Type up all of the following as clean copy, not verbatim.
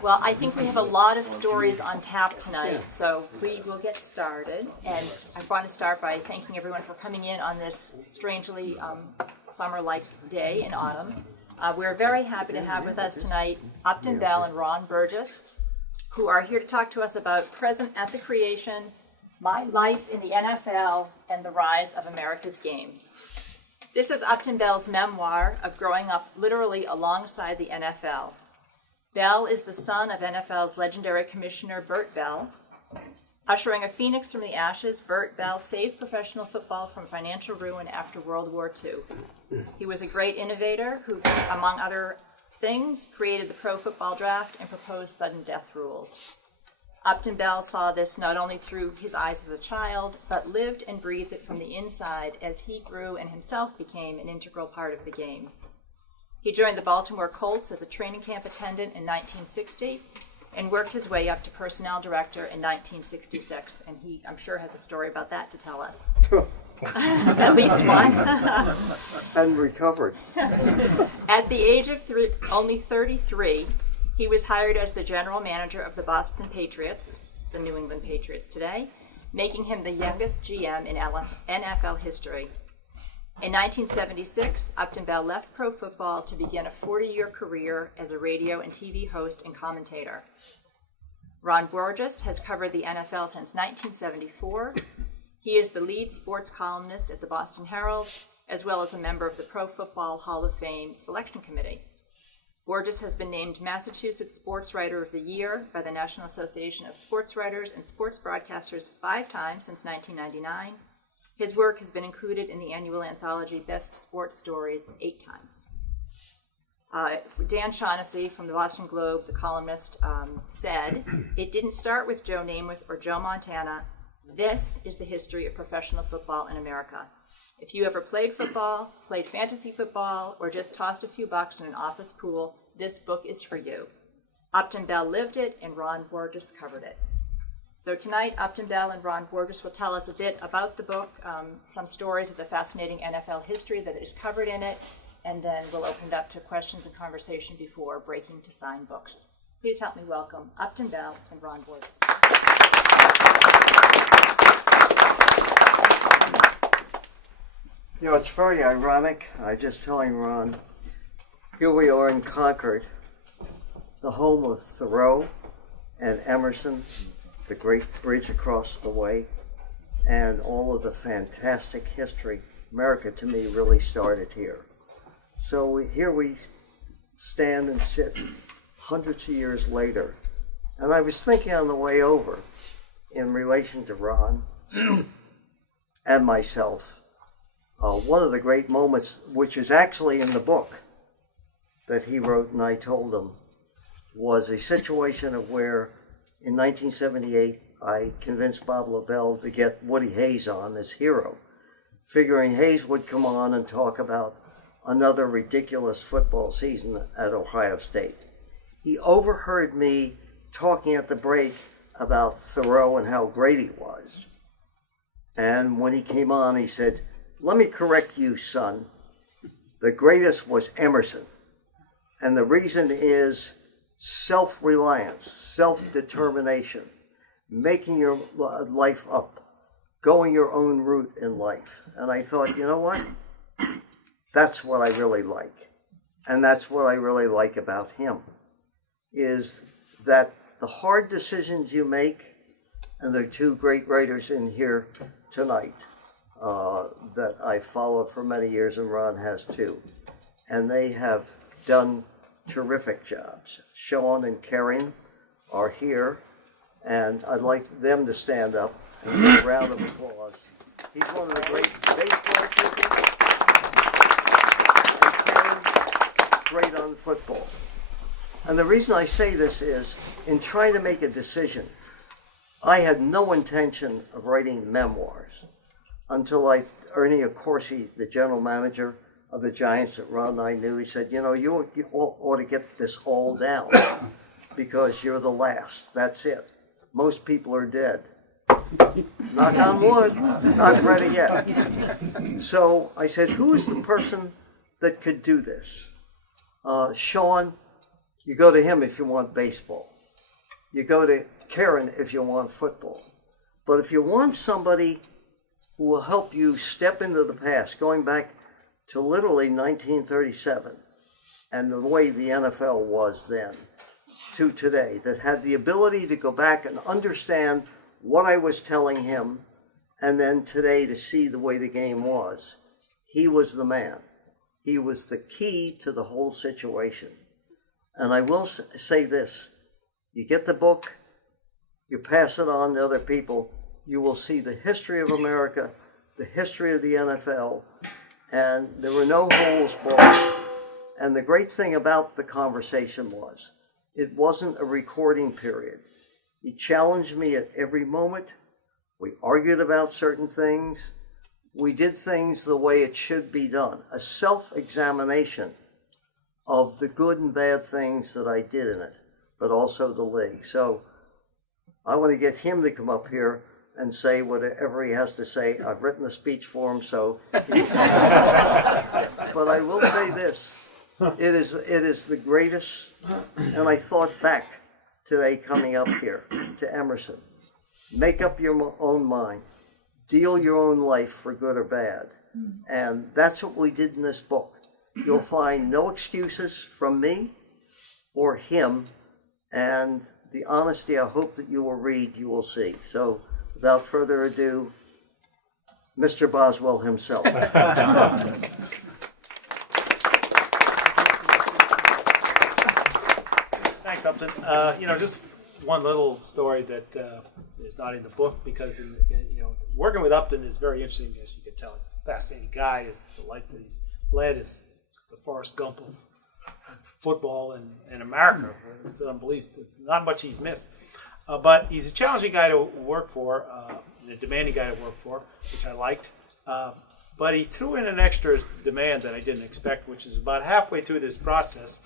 Well, I think we have a lot of stories on tap tonight, so we will get started. And I want to start by thanking everyone for coming in on this strangely summer-like day in autumn. We're very happy to have with us tonight Upton Bell and Ron Borges, who are here to talk to us about Present at the Creation, My Life in the NFL, and the Rise of America's Game. This is Upton Bell's memoir of growing up literally alongside the NFL. Bell is the son of NFL's legendary commissioner, Bert Bell. Ushering a phoenix from the ashes, Bert Bell saved professional football from financial ruin after World War II. He was a great innovator who, among other things, created the pro football draft and proposed sudden death rules. Upton Bell saw this not only through his eyes as a child, but lived and breathed it from the inside as he grew and himself became an integral part of the game. He joined the Baltimore Colts as a training camp attendant in 1960 and worked his way up to personnel director in 1966. And he, I'm sure, has a story about that to tell us. At least one. And recovered. At the age of only 33, he was hired as the general manager of the Boston Patriots, the New England Patriots today, making him the youngest GM in NFL history. In 1976, Upton Bell left pro football to begin a 40-year career as a radio and TV host and commentator. Ron Borges has covered the NFL since 1974. He is the lead sports columnist at the Boston Herald, as well as a member of the Pro Football Hall of Fame Selection Committee. Borges has been named Massachusetts Sports Writer of the Year by the National Association of Sports Writers and Sports Broadcasters 5 times since 1999. His work has been included in the annual anthology Best Sports Stories 8 times. Dan Shaughnessy from the Boston Globe, the columnist, said, "It didn't start with Joe Namath or Joe Montana. This is the history of professional football in America. If you ever played football, played fantasy football, or just tossed a few bucks in an office pool, this book is for you." Upton Bell lived it, and Ron Borges covered it. So tonight, Upton Bell and Ron Borges will tell us a bit about the book, some stories of the fascinating NFL history that is covered in it, and then we'll open it up to questions and conversation before breaking to sign books. Please help me welcome Upton Bell and Ron Borges. You know, it's very ironic. I was just telling Ron, here we are in Concord, the home of Thoreau and Emerson, the great bridge across the way, and all of the fantastic history. America, to me, really started here. So here we stand and sit hundreds of years later. And I was thinking on the way over, in relation to Ron and myself, one of the great moments, which is actually in the book that he wrote and I told him, was a situation of where in 1978, I convinced Bob Lavelle to get Woody Hayes on as hero, figuring Hayes would come on and talk about another ridiculous football season at Ohio State. He overheard me talking at the break about Thoreau and how great he was. And when he came on, he said, "Let me correct you, son. The greatest was Emerson. And the reason is self-reliance, self-determination, making your life up, going your own route in life." And I thought, you know what? That's what I really like. And that's what I really like about him, is that the hard decisions you make, and there are 2 great writers in here tonight that I followed for many years, and Ron has too, and they have done terrific jobs. Sean and Karen are here, and I'd like them to stand up and give a round of applause. He's one of the great baseball people, and Karen's great on football. And the reason I say this is, in trying to make a decision, I had no intention of writing memoirs until Ernie Accorsi, the general manager of the Giants that Ron and I knew, he said, you know, you ought to get this all down because you're the last. That's it. Most people are dead. Knock on wood, not ready yet. So I said, who is the person that could do this? Sean, You go to him if you want baseball. You go to Karen if you want football. But if you want somebody who will help you step into the past, going back to literally 1937 and the way the NFL was then to today, that had the ability to go back and understand what I was telling him, and then today to see the way the game was, he was the man. He was the key to the whole situation. And I will say this, you get the book, you pass it on to other people, you will see the history of America, the history of the NFL, and there were no holes barred. And the great thing about the conversation was, it wasn't a recording period. He challenged me at every moment. We argued about certain things. We did things the way it should be done. A self-examination of the good and bad things that I did in it, but also the league. So I want to get him to come up here and say whatever he has to say. I've written a speech for him, so. But I will say this. It is the greatest, and I thought back today coming up here to Emerson. Make up your own mind. Deal your own life for good or bad. And that's what we did in this book. You'll find no excuses from me or him, and the honesty I hope that you will read, you will see. So without further ado, Mr. Boswell himself. Thanks, Upton. Just one little story that is not in the book, because working with Upton is very interesting, as you can tell. He's a fascinating guy. The life that he's led is the Forrest Gump of football in America. It's unbelievable. It's not much he's missed. But he's a challenging guy to work for, a demanding guy to work for, which I liked. But he threw in an extra demand that I didn't expect, which is about halfway through this process.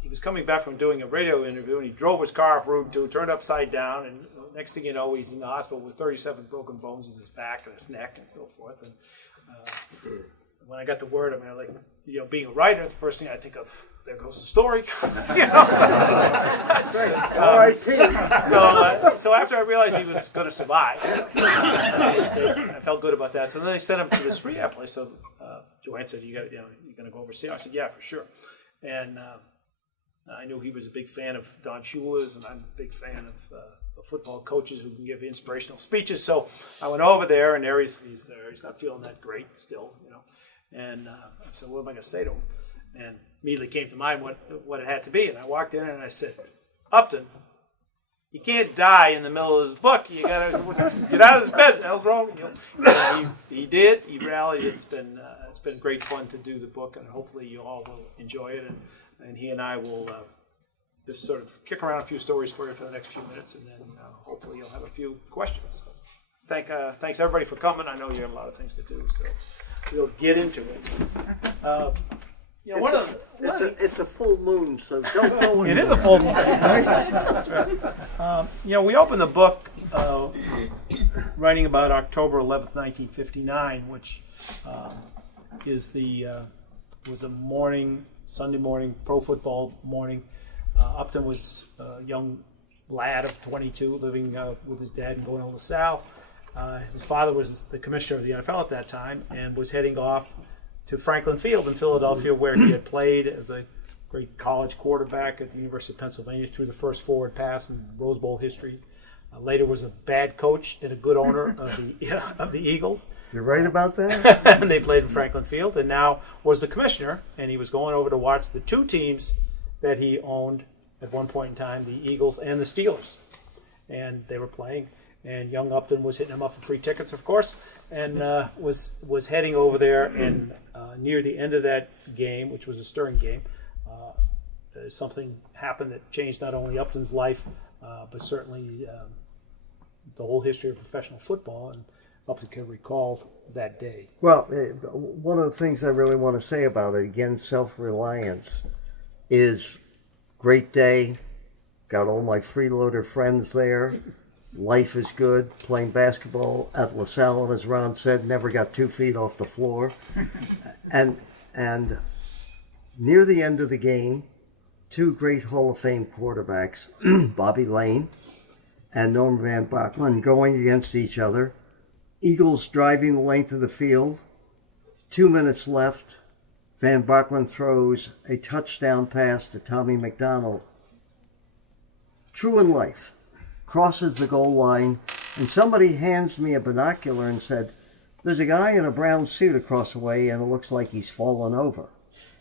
He was coming back from doing a radio interview, and he drove his car off Route 2, turned upside down, and next thing you know, he's in the hospital with 37 broken bones in his back and his neck and so forth. And when I got the word, being a writer, the first thing I think of, there goes the story. So after I realized he was going to survive, I felt good about that. So then they sent him to this rehab place. So Joanne said, "You're going to go overseas?" I said, "Yeah, for sure." And I knew he was a big fan of Don Shula's, and I'm a big fan of the football coaches who can give inspirational speeches. So I went over there, and there he's there. He's not feeling that great still, And I said, "What am I going to say to him?" And immediately came to mind what it had to be. And I walked in and I said, "Upton, you can't die in the middle of this book. You got to get out of this bed. The hell's wrong?" He did. He rallied. It's been great fun to do the book, and hopefully you all will enjoy it. And he and I will just sort of kick around a few stories for you for the next few minutes, and then hopefully you'll have a few questions. Thanks everybody for coming. I know you have a lot of things to do, so we'll get into it. It's a full moon, so don't go in. It is a full moon. That's right. We opened the book writing about October 11th, 1959, which was a Sunday morning, pro football morning. Upton was a young lad of 22, living with his dad in Glen LaSalle. His father was the commissioner of the NFL at that time, and was heading off to Franklin Field in Philadelphia, where he had played as a great college quarterback at the University of Pennsylvania, through the first forward pass in Rose Bowl history. Later was a bad coach and a good owner of the Eagles. You're right about that? And they played in Franklin Field, and now was the commissioner, and he was going over to watch the two teams that he owned at one point in time, the Eagles and the Steelers. And they were playing, and young Upton was hitting him up for free tickets, of course, and was heading over there, and near the end of that game, which was a stirring game, something happened that changed not only Upton's life, but certainly the whole history of professional football, and Upton can recall that day. Well, one of the things I really want to say about it, again, self-reliance, is great day, got all my freeloader friends there, life is good, playing basketball at LaSalle, as Ron said, never got 2 feet off the floor. And near the end of the game, two great Hall of Fame quarterbacks, Bobby Lane and Norm Van Bachman, going against each other. Eagles driving the length of the field. 2 minutes left. Van Bachman throws a touchdown pass to Tommy McDonald. True in life. Crosses the goal line, and somebody hands me a binocular and said, "There's a guy in a brown suit across the way, and it looks like he's fallen over."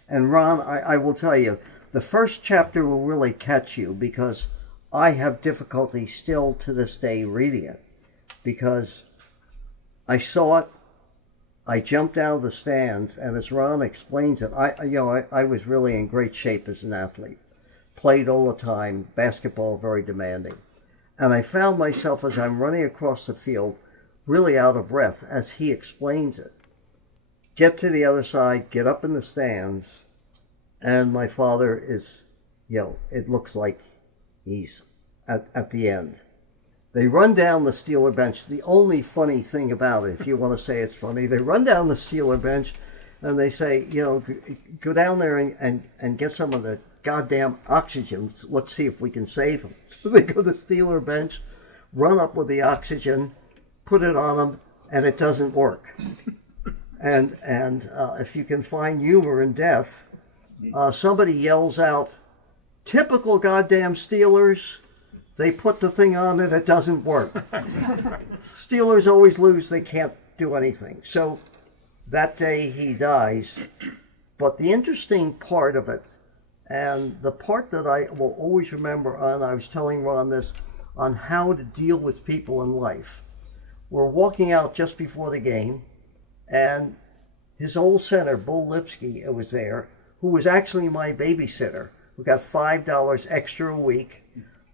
And Ron, I will tell you, the first chapter will really catch you, because I have difficulty still to this day reading it, because I saw it, I jumped out of the stands, and as Ron explains it, I was really in great shape as an athlete. Played all the time, basketball very demanding. And I found myself, as I'm running across the field, really out of breath as he explains it. Get to the other side, get up in the stands, and my father is, it looks like he's at the end. They run down the Steeler bench. The only funny thing about it, if you want to say it's funny, they run down the Steeler bench and they say, go down there and get some of the goddamn oxygen. Let's see if we can save him. So they go to the Steeler bench, run up with the oxygen, put it on him, and it doesn't work. And if you can find humor in death, somebody yells out, "Typical goddamn Steelers." They put the thing on and it doesn't work. Steelers always lose. They can't do anything. So that day he dies. But the interesting part of it, and the part that I will always remember, I was telling Ron this, on how to deal with people in life. We're walking out just before the game, and his old center, Bull Lipsky, was there, who was actually my babysitter, who got $5 extra a week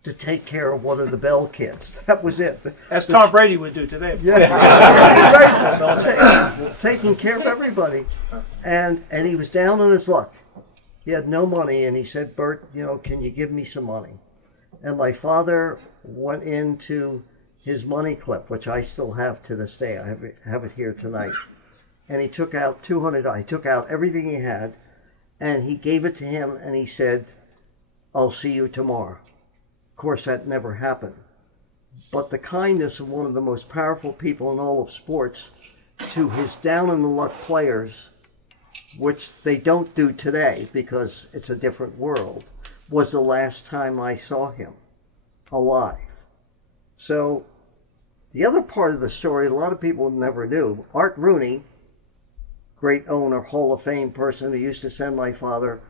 to take care of one of the Bell kids. That was it. As Tom Brady would do today. Yes. Taking care of everybody. And he was down on his luck. He had no money, and he said, "Bert, can you give me some money?" And my father went into his money clip, which I still have to this day. I have it here tonight. And he took out $200. He took out everything he had, and he gave it to him, and he said, "I'll see you tomorrow." Of course, that never happened. But the kindness of one of the most powerful people in all of sports to his down-in-the-luck players, which they don't do today because it's a different world, was the last time I saw him alive. So the other part of the story, a lot of people never knew. Art Rooney, great owner, Hall of Fame person, who used to send my father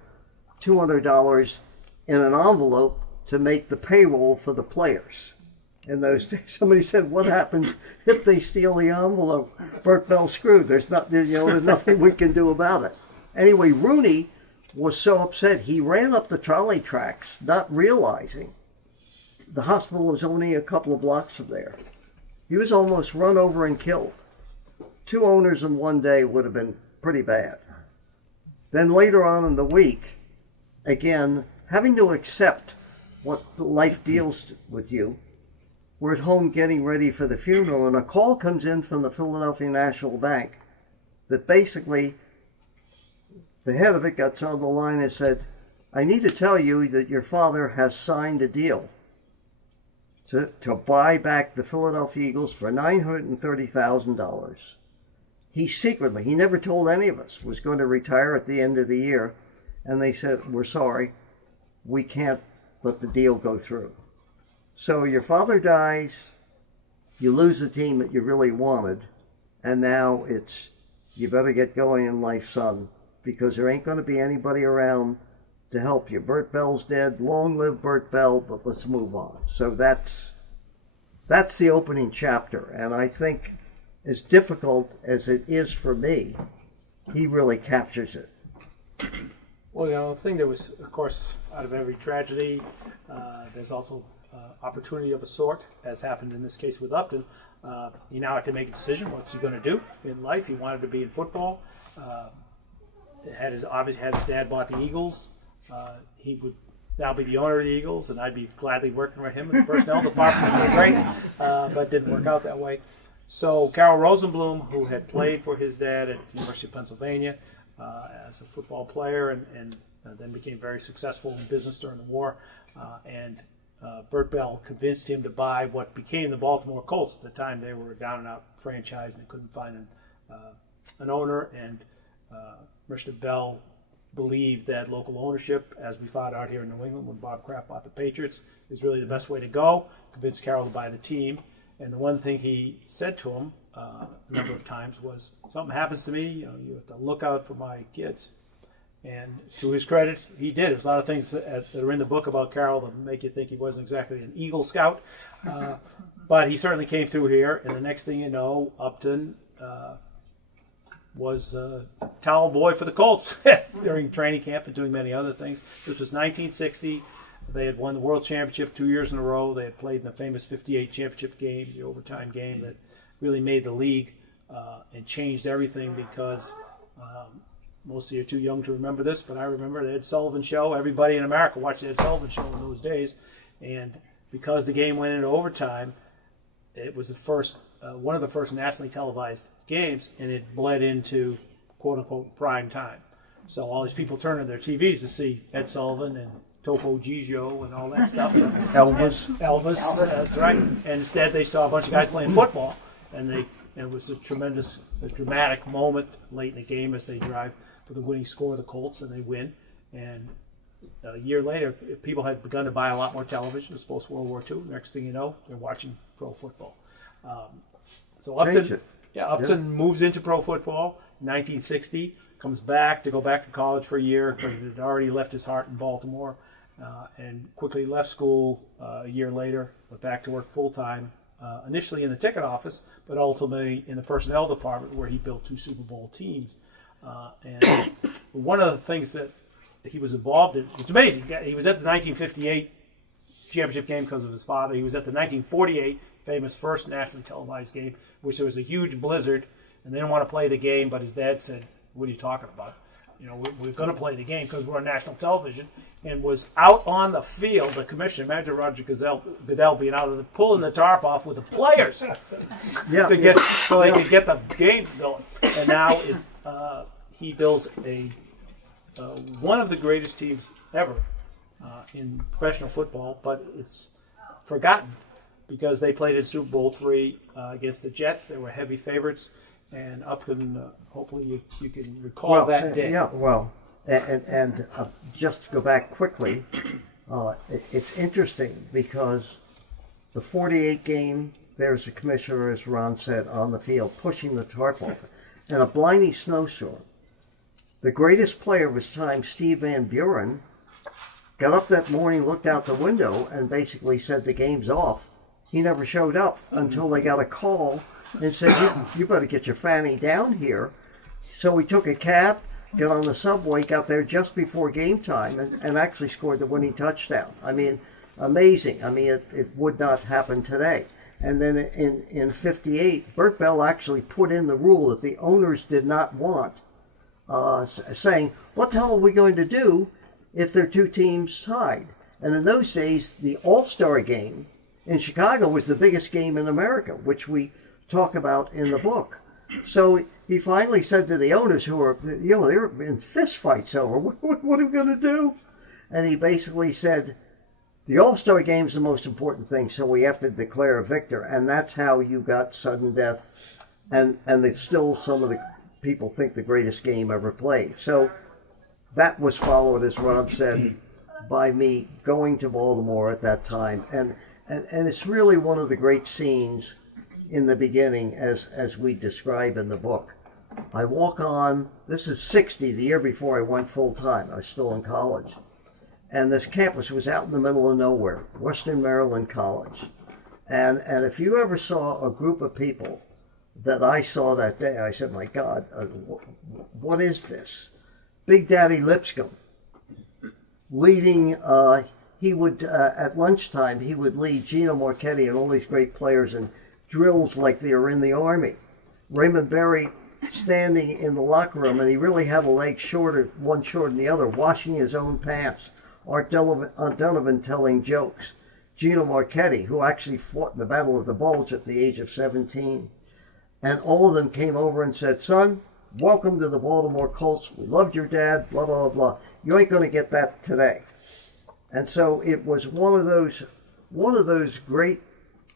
$200 in an envelope to make the payroll for the players. In those days, somebody said, "What happens if they steal the envelope?" Bert Bell screwed. There's nothing we can do about it. Anyway, Rooney was so upset, he ran up the trolley tracks, not realizing the hospital was only a couple of blocks from there. He was almost run over and killed. 2 owners in one day would have been pretty bad. Then later on in the week, again, having to accept what life deals with you, we're at home getting ready for the funeral, and a call comes in from the Philadelphia National Bank that basically the head of it got on the line and said, "I need to tell you that your father has signed a deal to buy back the Philadelphia Eagles for $930,000. He secretly, he never told any of us, was going to retire at the end of the year, and they said, "We're sorry, we can't let the deal go through." So your father dies, you lose the team that you really wanted, and now it's, you better get going in life, son, because there ain't going to be anybody around to help you. Bert Bell's dead. Long live Bert Bell, but let's move on. So that's the opening chapter, and I think as difficult as it is for me, he really captures it. Well, the thing that was, of course, out of every tragedy, there's also opportunity of a sort, as happened in this case with Upton. He now had to make a decision. What's he going to do in life? He wanted to be in football. Obviously had his dad bought the Eagles. He would now be the owner of the Eagles, and I'd be gladly working with him in the personnel department. It'd be great, but it didn't work out that way. So Carol Rosenblum, who had played for his dad at the University of Pennsylvania as a football player and then became very successful in business during the war. Bert Bell convinced him to buy what became the Baltimore Colts. At the time, they were a down-and-out franchise and they couldn't find an owner. And Mr. Bell believed that local ownership, as we found out here in New England when Bob Kraft bought the Patriots, is really the best way to go. Convinced Carroll to buy the team. And the one thing he said to him a number of times was, something happens to me, you have to look out for my kids. And to his credit, he did. There's a lot of things that are in the book about Carroll that make you think he wasn't exactly an Eagle Scout. But he certainly came through here. And the next thing you know, Upton was a towel boy for the Colts during training camp and doing many other things. This was 1960. They had won the World Championship 2 years in a row. They had played in the famous 58 championship game, the overtime game that really made the league and changed everything because most of you are too young to remember this, but I remember the Ed Sullivan Show. Everybody in America watched the Ed Sullivan Show in those days. And because the game went into overtime, it was the first, one of the first nationally televised games, and it bled into quote-unquote prime time. So all these people turned on their TVs to see Ed Sullivan and Topo Gigio and all that stuff. Elvis, that's right. And instead they saw a bunch of guys playing football, and it was a dramatic moment late in the game as they drive for the winning score of the Colts, and they win. And a year later, people had begun to buy a lot more television. It was post-World War II. Next thing you know, they're watching pro football. So Upton moves into pro football in 1960, comes back to go back to college for a year because he had already left his heart in Baltimore, and quickly left school a year later, went back to work full-time, initially in the ticket office, but ultimately in the personnel department where he built 2 Super Bowl teams. And one of the things that he was involved in, it's amazing, he was at the 1958 championship game because of his father. He was at the 1948 famous first nationally televised game, which there was a huge blizzard, and they didn't want to play the game, but his dad said, what are you talking about? We're going to play the game because we're on national television, and was out on the field, the commissioner, imagine Roger Goodell being out of pulling the tarp off with the players so they could get the game going. And now he builds one of the greatest teams ever in professional football, but it's forgotten because they played in Super Bowl III against the Jets. They were heavy favorites, and Upton, hopefully you can recall that day. Yeah, well, and just to go back quickly, it's interesting because the 48 game, there's a commissioner, as Ron said, on the field pushing the tarp off, and a blinding snowstorm. The greatest player of his time, Steve Van Buren, got up that morning, looked out the window, and basically said the game's off. He never showed up until they got a call and said, you better get your fanny down here. So we took a cab, got on the subway, got there just before game time, and actually scored the winning touchdown. I mean, amazing. I mean, it would not happen today. And then in 58, Bert Bell actually put in the rule that the owners did not want, saying, what the hell are we going to do if there are 2 teams tied? And in those days, the All-Star game in Chicago was the biggest game in America, which we talk about in the book. So he finally said to the owners who were, they were in fist fights over, what are we going to do? And he basically said, the All-Star game is the most important thing, so we have to declare a victor. And that's how you got sudden death. And it's still some of the people think the greatest game ever played. So that was followed, as Rob said, by me going to Baltimore at that time. And it's really one of the great scenes in the beginning, as we describe in the book. I walk on, this is 60, the year before I went full-time. I was still in college. And this campus was out in the middle of nowhere, Western Maryland College. And if you ever saw a group of people that I saw that day, I said, my God, what is this? Big Daddy Lipscomb leading, he would, at lunchtime, he would lead Gino Marchetti and all these great players in drills like they were in the Army. Raymond Berry standing in the locker room, and he really had a leg shorter, one shorter than the other, washing his own pants. Art Donovan telling jokes. Gino Marchetti, who actually fought in the Battle of the Bulge at the age of 17. And all of them came over and said, son, welcome to the Baltimore Colts. We loved your dad, blah, blah, blah. You ain't going to get that today. And so it was one of those great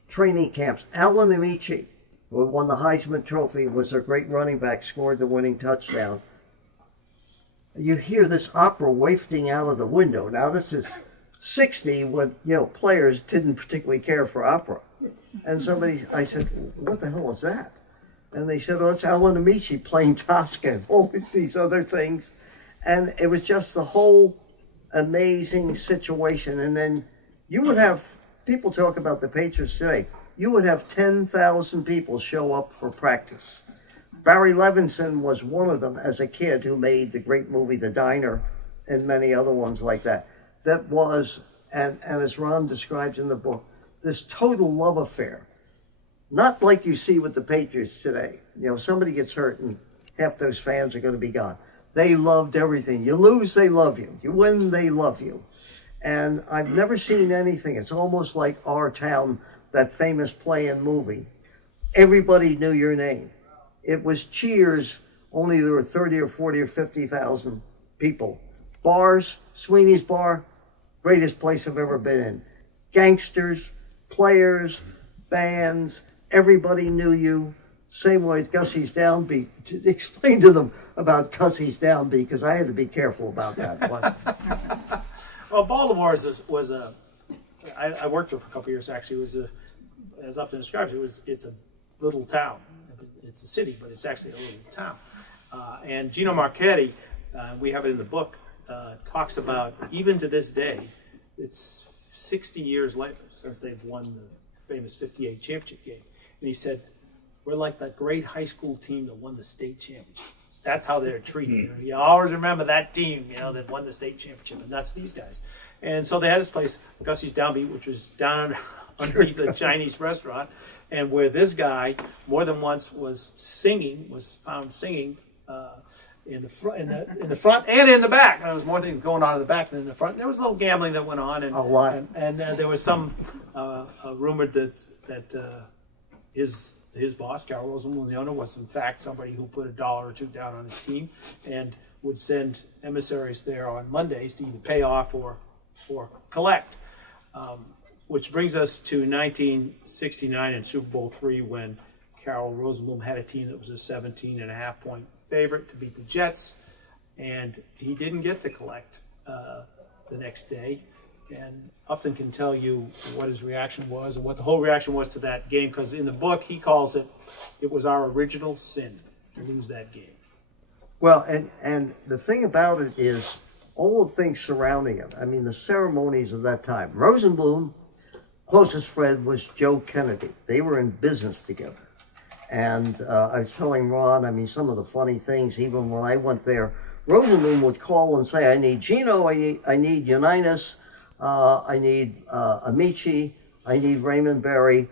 training camps. Alan Amici, who won the Heisman Trophy, was a great running back, scored the winning touchdown. You hear this opera wafting out of the window. Now this is 60 when, players didn't particularly care for opera. And I said, what the hell is that? And they said, oh, it's Alan Amici playing Tosca and all these other things. And it was just the whole amazing situation. And then you would have, people talk about the Patriots today, you would have 10,000 people show up for practice. Barry Levinson was one of them as a kid who made the great movie The Diner and many other ones like that. That was, and as Ron describes in the book, this total love affair. Not like you see with the Patriots today. Somebody gets hurt and half those fans are going to be gone. They loved everything. You lose, they love you. You win, they love you. And I've never seen anything. It's almost like Our Town, that famous play and movie. Everybody knew your name. It was Cheers, only there were 30 or 40 or 50,000 people. Bars, Sweeney's Bar, greatest place I've ever been in. Gangsters, players, bands, everybody knew you. Same way as Gussie's Downbeat. Explain to them about Gussie's Downbeat, because I had to be careful about that one. Well, Baltimore I worked there for a couple of years actually. As Upton describes it's a little town. It's a city, but it's actually a little town. And Gino Marchetti, we have it in the book, talks about, even to this day, it's 60 years later since they've won the famous 58 championship game. And he said, we're like that great high school team that won the state championship. That's how they're treated. You always remember that team, that won the state championship, and that's these guys. And so they had this place, Gussie's Downbeat, which was down underneath a Chinese restaurant, and where this guy more than once was found singing in the front and in the back. There was more things going on in the back than in the front. There was a little gambling that went on, and a lot. And there was some rumored that his boss, Carol Rosenblum, the owner, was in fact somebody who put $1 or $2 down on his team and would send emissaries there on Mondays to either pay off or collect. Which brings us to 1969 in Super Bowl III, when Carol Rosenblum had a team that was a 17.5-point favorite to beat the Jets, and he didn't get to collect the next day. And Upton can tell you what his reaction was and what the whole reaction was to that game, because in the book he calls it was our original sin to lose that game. Well, and the thing about it is all the things surrounding it. I mean, the ceremonies of that time. Rosenblum, closest friend was Joe Kennedy. They were in business together. And I was telling Ron, some of the funny things, even when I went there, Rosenblum would call and say, I need Gino, I need Unitas, I need Amici, I need Raymond Berry.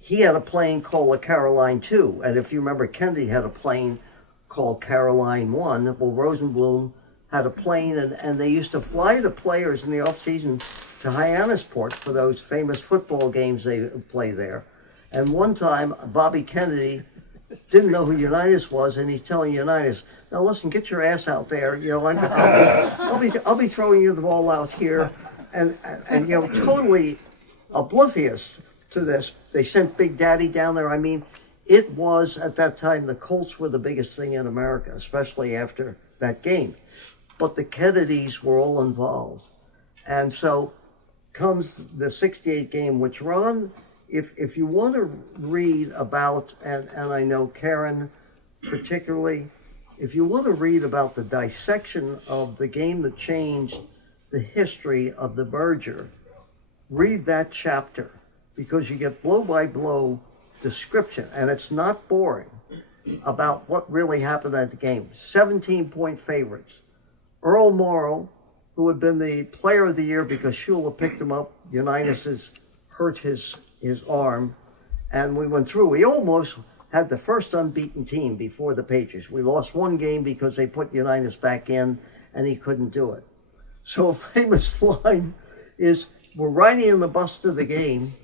He had a plane called the Caroline 2. And if you remember, Kennedy had a plane called Caroline 1. Well, Rosenblum had a plane, and they used to fly the players in the off-season to Hyannisport for those famous football games they play there. And one time, Bobby Kennedy didn't know who Unitas was, and he's telling Unitas, now listen, get your ass out there. I'll be throwing you the ball out here. And totally oblivious to this. They sent Big Daddy down there. It was, at that time, the Colts were the biggest thing in America, especially after that game. But the Kennedys were all involved. And so comes the 68 game, which, Ron, if you want to read about, and I know Karen particularly, if you want to read about the dissection of the game that changed the history of the merger, read that chapter, because you get blow-by-blow description, and it's not boring, about what really happened at the game. 17-point favorites. Earl Morrall, who had been the player of the year because Shula picked him up, Unitas has hurt his arm, and we went through. We almost had the first unbeaten team before the Patriots. We lost one game because they put Unitas back in, and he couldn't do it. So a famous line is, we're riding in the bus to the game.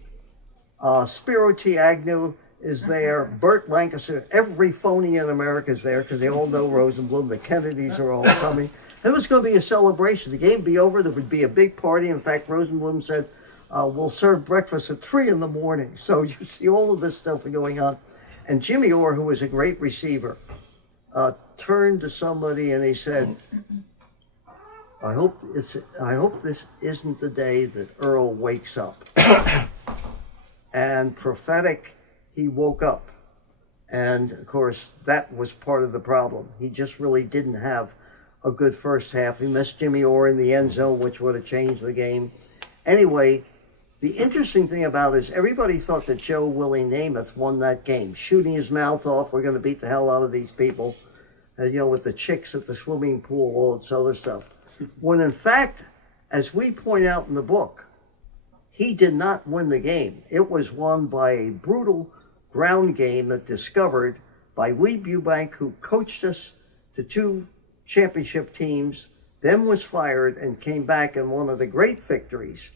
Spiro T. Agnew is there. Burt Lancaster. Every phony in America is there because they all know Rosenblum. The Kennedys are all coming. It was going to be a celebration. The game would be over. There would be a big party. In fact, Rosenblum said, we'll serve breakfast at 3 in the morning. So you see all of this stuff going on. And Jimmy Orr, who was a great receiver, turned to somebody and he said, I hope this isn't the day that Earl wakes up. And prophetic, he woke up. And of course, that was part of the problem. He just really didn't have a good first half. He missed Jimmy Orr in the end zone, which would have changed the game. Anyway, the interesting thing about it is everybody thought that Joe Willie Namath won that game, shooting his mouth off, we're going to beat the hell out of these people, with the chicks at the swimming pool, all this other stuff. When in fact, as we point out in the book, he did not win the game. It was won by a brutal ground game that discovered by Weeb Eubank, who coached us to 2 championship teams, then was fired and came back in one of the great victories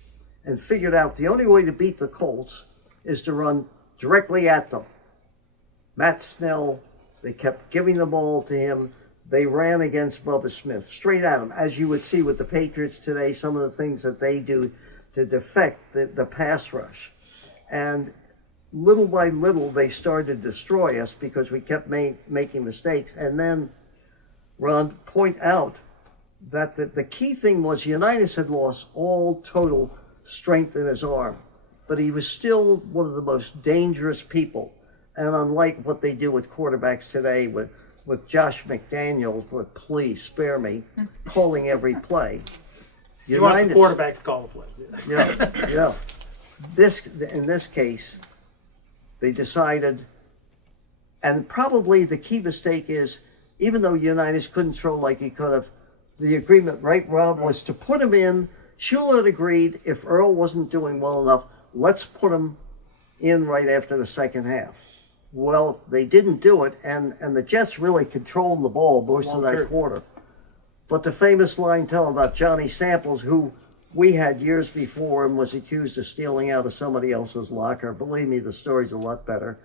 and figured out the only way to beat the Colts is to run directly at them. Matt Snell, they kept giving the ball to him. They ran against Bubba Smith, straight at him. As you would see with the Patriots today, some of the things that they do to defect the pass rush. And little by little, they started to destroy us because we kept making mistakes. And then, Ron, point out that the key thing was Unitas had lost all total strength in his arm, but he was still one of the most dangerous people. And unlike what they do with quarterbacks today, with Josh McDaniels, with please spare me, calling every play. He wants the quarterback to call the plays. Yeah. In this case, they decided, and probably the key mistake is, even though Unitas couldn't throw like he could have, the agreement, right, Rob, was to put him in. Shula had agreed if Earl wasn't doing well enough, let's put him in right after the second half. Well, they didn't do it, and the Jets really controlled the ball most of that quarter. But the famous line telling about Johnny Samples, who we had years before and was accused of stealing out of somebody else's locker. Believe me, the story's a lot better.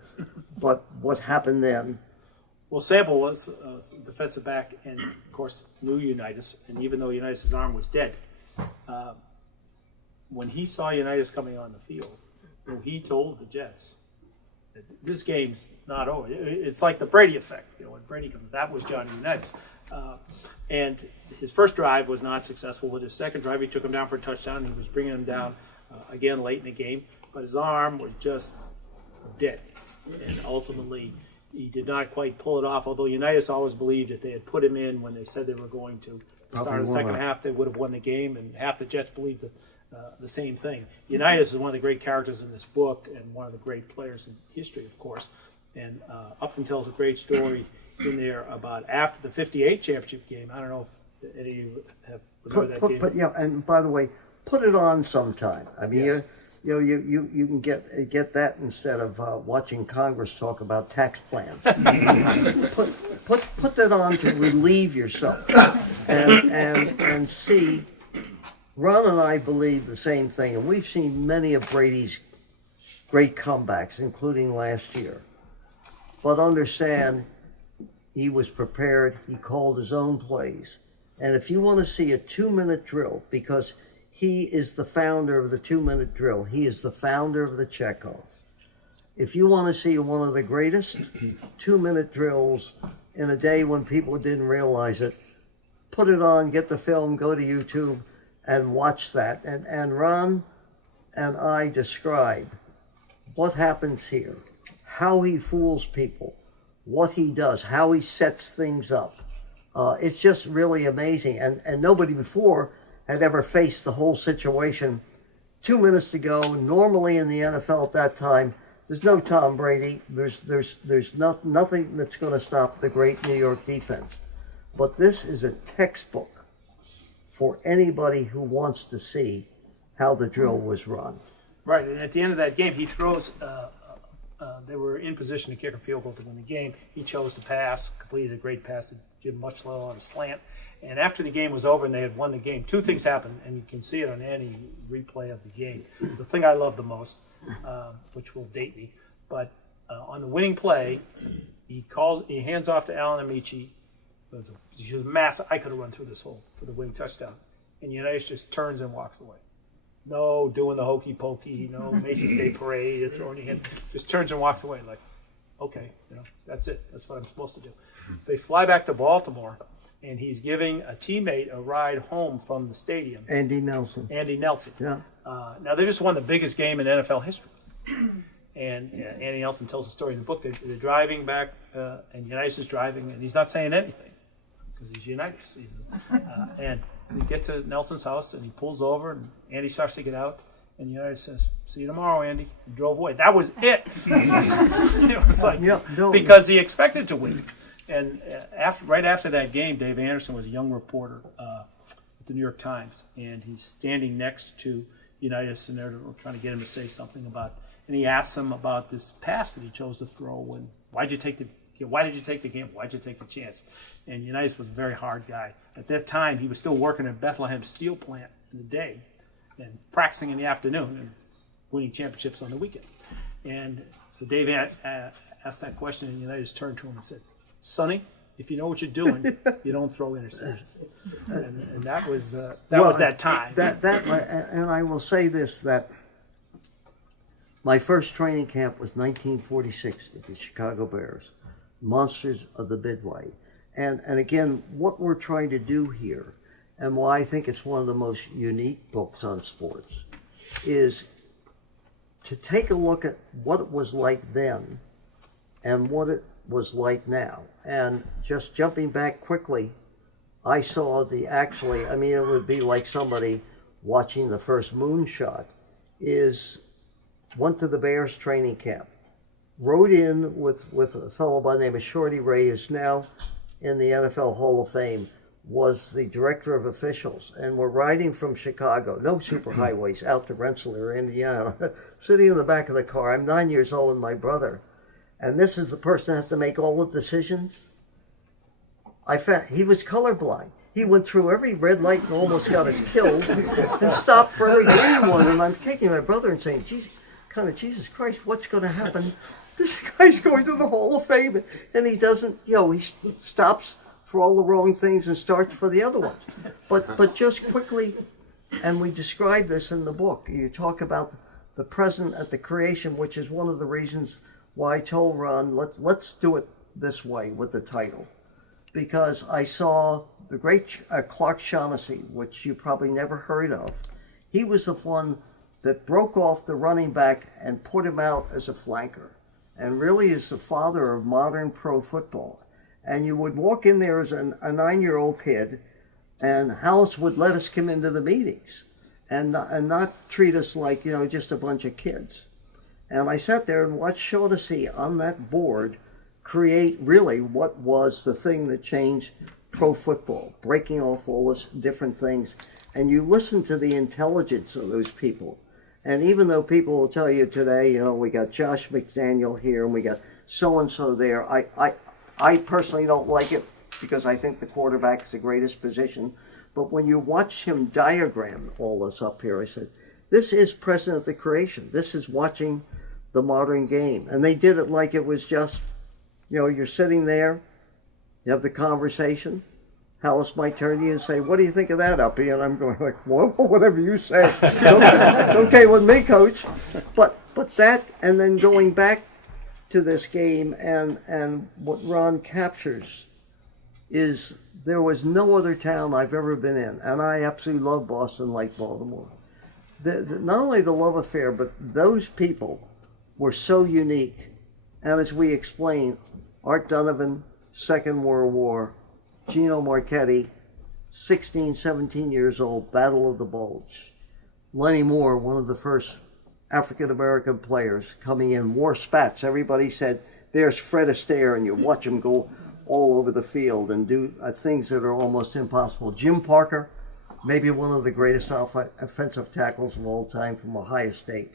But what happened then? Well, Sample was a defensive back and, of course, knew Unitas. And even though Unitas' arm was dead, when he saw Unitas coming on the field, he told the Jets, this game's not over. It's like the Brady effect. When Brady comes, that was Johnny Unitas. And his first drive was not successful. With his second drive, he took him down for a touchdown. He was bringing him down again late in the game. But his arm was just dead. And ultimately, he did not quite pull it off, although Unitas always believed if they had put him in when they said they were going to start the second half, they would have won the game, and half the Jets believed the same thing. Unitas is one of the great characters in this book and one of the great players in history, of course. And Upton tells a great story in there about after the '58 championship game. I don't know if any of you have remembered that game. But yeah, and by the way, put it on sometime. I mean, Yes. you can get that instead of watching Congress talk about tax plans. put that on to relieve yourself and see. Ron and I believe the same thing, and we've seen many of Brady's great comebacks, including last year. But understand, he was prepared. He called his own plays. And if you want to see a 2-minute drill, because he is the founder of the 2-minute drill, he is the founder of the checkoff. If you want to see one of the greatest 2-minute drills in a day when people didn't realize it, put it on, get the film, go to YouTube, and watch that. And Ron and I describe what happens here, how he fools people, what he does, how he sets things up. It's just really amazing. And nobody before had ever faced the whole situation. 2 minutes to go. Normally in the NFL at that time, there's no Tom Brady. There's nothing that's going to stop the great New York defense. But this is a textbook for anybody who wants to see how the drill was run. Right, and at the end of that game, he throws. They were in position to kick a field goal to win the game. He chose to pass, completed a great pass to Jim Muchlow on a slant. And after the game was over and they had won the game, two things happened, and you can see it on any replay of the game. The thing I love the most, which will date me, but on the winning play, he hands off to Alan Amici, She was massive. I could have run through this hole for the winning touchdown. And Unitas just turns and walks away. No doing the hokey pokey, no Macy's Day Parade, throwing your hands. Just turns and walks away like, okay, that's it. That's what I'm supposed to do. They fly back to Baltimore, and he's giving a teammate a ride home from the stadium. Andy Nelson. Yeah. Now, they just won the biggest game in NFL history. And Andy Nelson tells the story in the book. They're driving back, and Unitas is driving, and he's not saying anything because he's Unitas. And we get to Nelson's house, and he pulls over, and Andy starts to get out, and Unitas says, "See you tomorrow, Andy." He drove away. That was it. It was like, because he expected to win. And right after that game, Dave Anderson was a young reporter at the New York Times, and he's standing next to Unitas, and they're trying to get him to say something about. And he asks him about this pass that he chose to throw, and why did you take the game? Why did you take the chance? And Unitas was a very hard guy. At that time, he was still working at Bethlehem Steel Plant in the day, and practicing in the afternoon, and winning championships on the weekend. And so Dave asked that question, and Unitas turned to him and said, "Sonny, if you know what you're doing, you don't throw interceptions." And that was that time. And I will say this, that my first training camp was 1946 with the Chicago Bears, Monsters of the Midway. And again, what we're trying to do here, and why I think it's one of the most unique books on sports, is to take a look at what it was like then and what it was like now. And just jumping back quickly, I saw it would be like somebody watching the first moonshot, went to the Bears training camp, rode in with a fellow by the name of Shorty Ray, who's now in the NFL Hall of Fame, was the director of officials, and we're riding from Chicago, no superhighways, out to Rensselaer, Indiana, sitting in the back of the car. I'm 9 years old and my brother, and this is the person that has to make all the decisions. I found he was colorblind. He went through every red light and almost got us killed, and stopped for every green one. And I'm taking my brother and saying, Jesus Christ, what's going to happen? This guy's going to the Hall of Fame, and he doesn't, he stops for all the wrong things and starts for the other ones. But just quickly, and we describe this in the book, you talk about the present at the creation, which is one of the reasons why I told Ron, let's do it this way with the title. Because I saw the great Clark Shaughnessy, which you probably never heard of. He was the one that broke off the running back and put him out as a flanker, and really is the father of modern pro football. And you would walk in there as a 9-year-old kid, and House would let us come into the meetings and not treat us like, just a bunch of kids. And I sat there and watched Shaughnessy on that board create really what was the thing that changed pro football, breaking off all those different things. And you listen to the intelligence of those people. And even though people will tell you today, we got Josh McDaniel here and we got so-and-so there, I personally don't like it because I think the quarterback is the greatest position. But when you watch him diagram all this up here, I said, this is present at the creation. This is watching the modern game. And they did it like it was just, you're sitting there, you have the conversation. Hallis might turn to you and say, "What do you think of that, Uppy?" And I'm going like, "Well, whatever you say." Okay with me, Coach. But that, and then going back to this game, and what Ron captures is there was no other town I've ever been in, and I absolutely love Boston like Baltimore. Not only the love affair, but those people were so unique. And as we explained, Art Donovan, Second World War, Gino Marchetti, 16, 17 years old, Battle of the Bulge. Lenny Moore, one of the first African-American players coming in, wore spats. Everybody said, there's Fred Astaire, and you watch him go all over the field and do things that are almost impossible. Jim Parker, maybe one of the greatest offensive tackles of all time from Ohio State.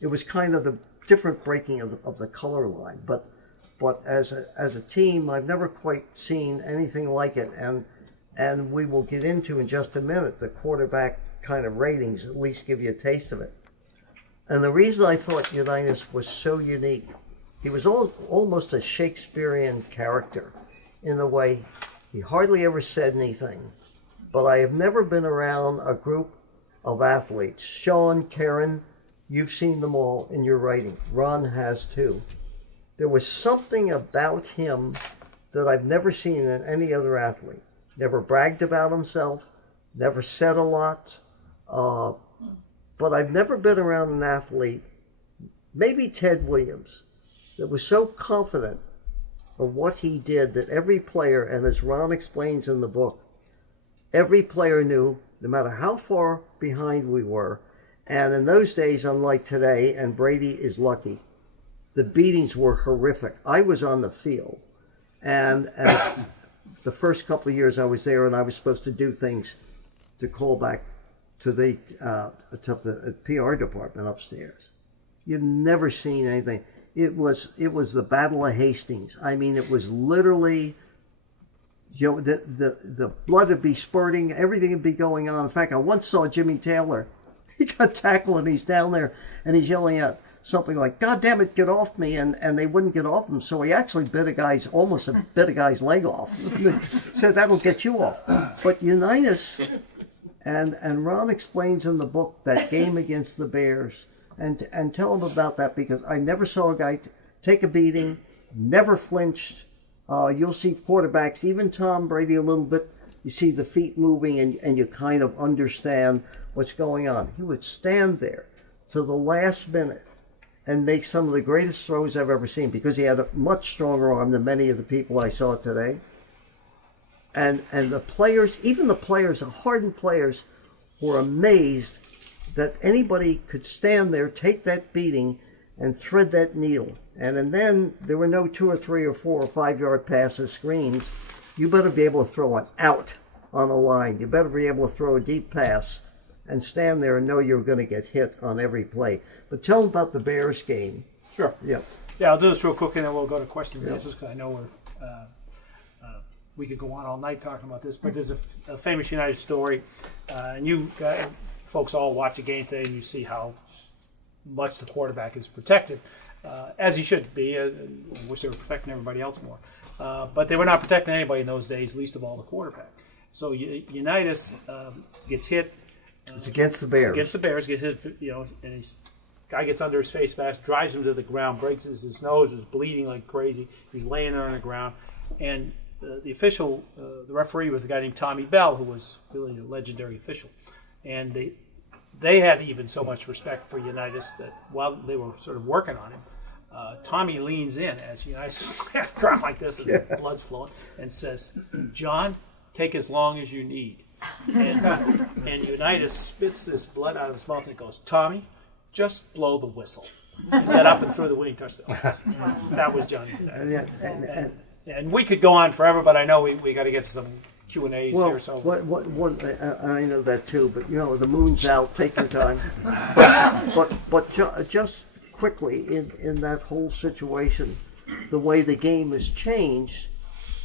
It was kind of the different breaking of the color line, but as a team, I've never quite seen anything like it, and we will get into in just a minute the quarterback kind of ratings, at least give you a taste of it. And the reason I thought Unitas was so unique, he was almost a Shakespearean character in the way He hardly ever said anything. But I have never been around a group of athletes. Sean, Karen, you've seen them all in your writing. Ron has too. There was something about him that I've never seen in any other athlete. Never bragged about himself, never said a lot. But I've never been around an athlete, maybe Ted Williams, that was so confident of what he did that every player, and as Ron explains in the book, every player knew, no matter how far behind we were, and in those days, unlike today, and Brady is lucky, the beatings were horrific. I was on the field, and the first couple of years I was there, and I was supposed to do things to call back to the PR department upstairs. You've never seen anything. It was the Battle of Hastings. I mean, it was literally, you know, the blood would be spurting, everything would be going on. In fact, I once saw Jimmy Taylor. He got tackled and he's down there and he's yelling out something like, "God damn it, get off me!" And they wouldn't get off him. So he actually almost bit a guy's leg off. Said, "That'll get you off." But Unitas, and Ron explains in the book that game against the Bears, and tell him about that, because I never saw a guy take a beating, never flinched. You'll see quarterbacks, even Tom Brady a little bit, you see the feet moving and you kind of understand what's going on. He would stand there to the last minute and make some of the greatest throws I've ever seen, because he had a much stronger arm than many of the people I saw today. And the players, even the players, the hardened players, were amazed that anybody could stand there, take that beating, and thread that needle. And then there were no 2 or 3 or 4 or 5 yard passes, screens. You better be able to throw an out on a line. You better be able to throw a deep pass and stand there and know you're going to get hit on every play. But tell them about the Bears game. Sure. Yeah. Yeah, I'll do this real quick and then we'll go to questions and answers, because I know we could go on all night talking about this. But there's a famous United story, and you folks all watch a game today and you see how much the quarterback is protected, as he should be. I wish they were protecting everybody else more. But they were not protecting anybody in those days, least of all the quarterback. So Unitas gets hit. It's against the Bears. Against the Bears, gets hit, and his guy gets under his face mask, drives him to the ground, breaks his nose, is bleeding like crazy. He's laying there on the ground. And the official, the referee, was a guy named Tommy Bell, who was really a legendary official. And they had even so much respect for Unitas that while they were sort of working on him, Tommy leans in as Unitas is laying on the ground like this, and the blood's flowing, and says, "John, take as long as you need." And Unitas spits this blood out of his mouth and goes, "Tommy, just blow the whistle." And got up and threw the winning touchdown. That was John Unitas. And we could go on forever, but I know we got to get to some Q&As here. So I know that too, but the moon's out. Take your time. But just quickly in that whole situation, the way the game has changed,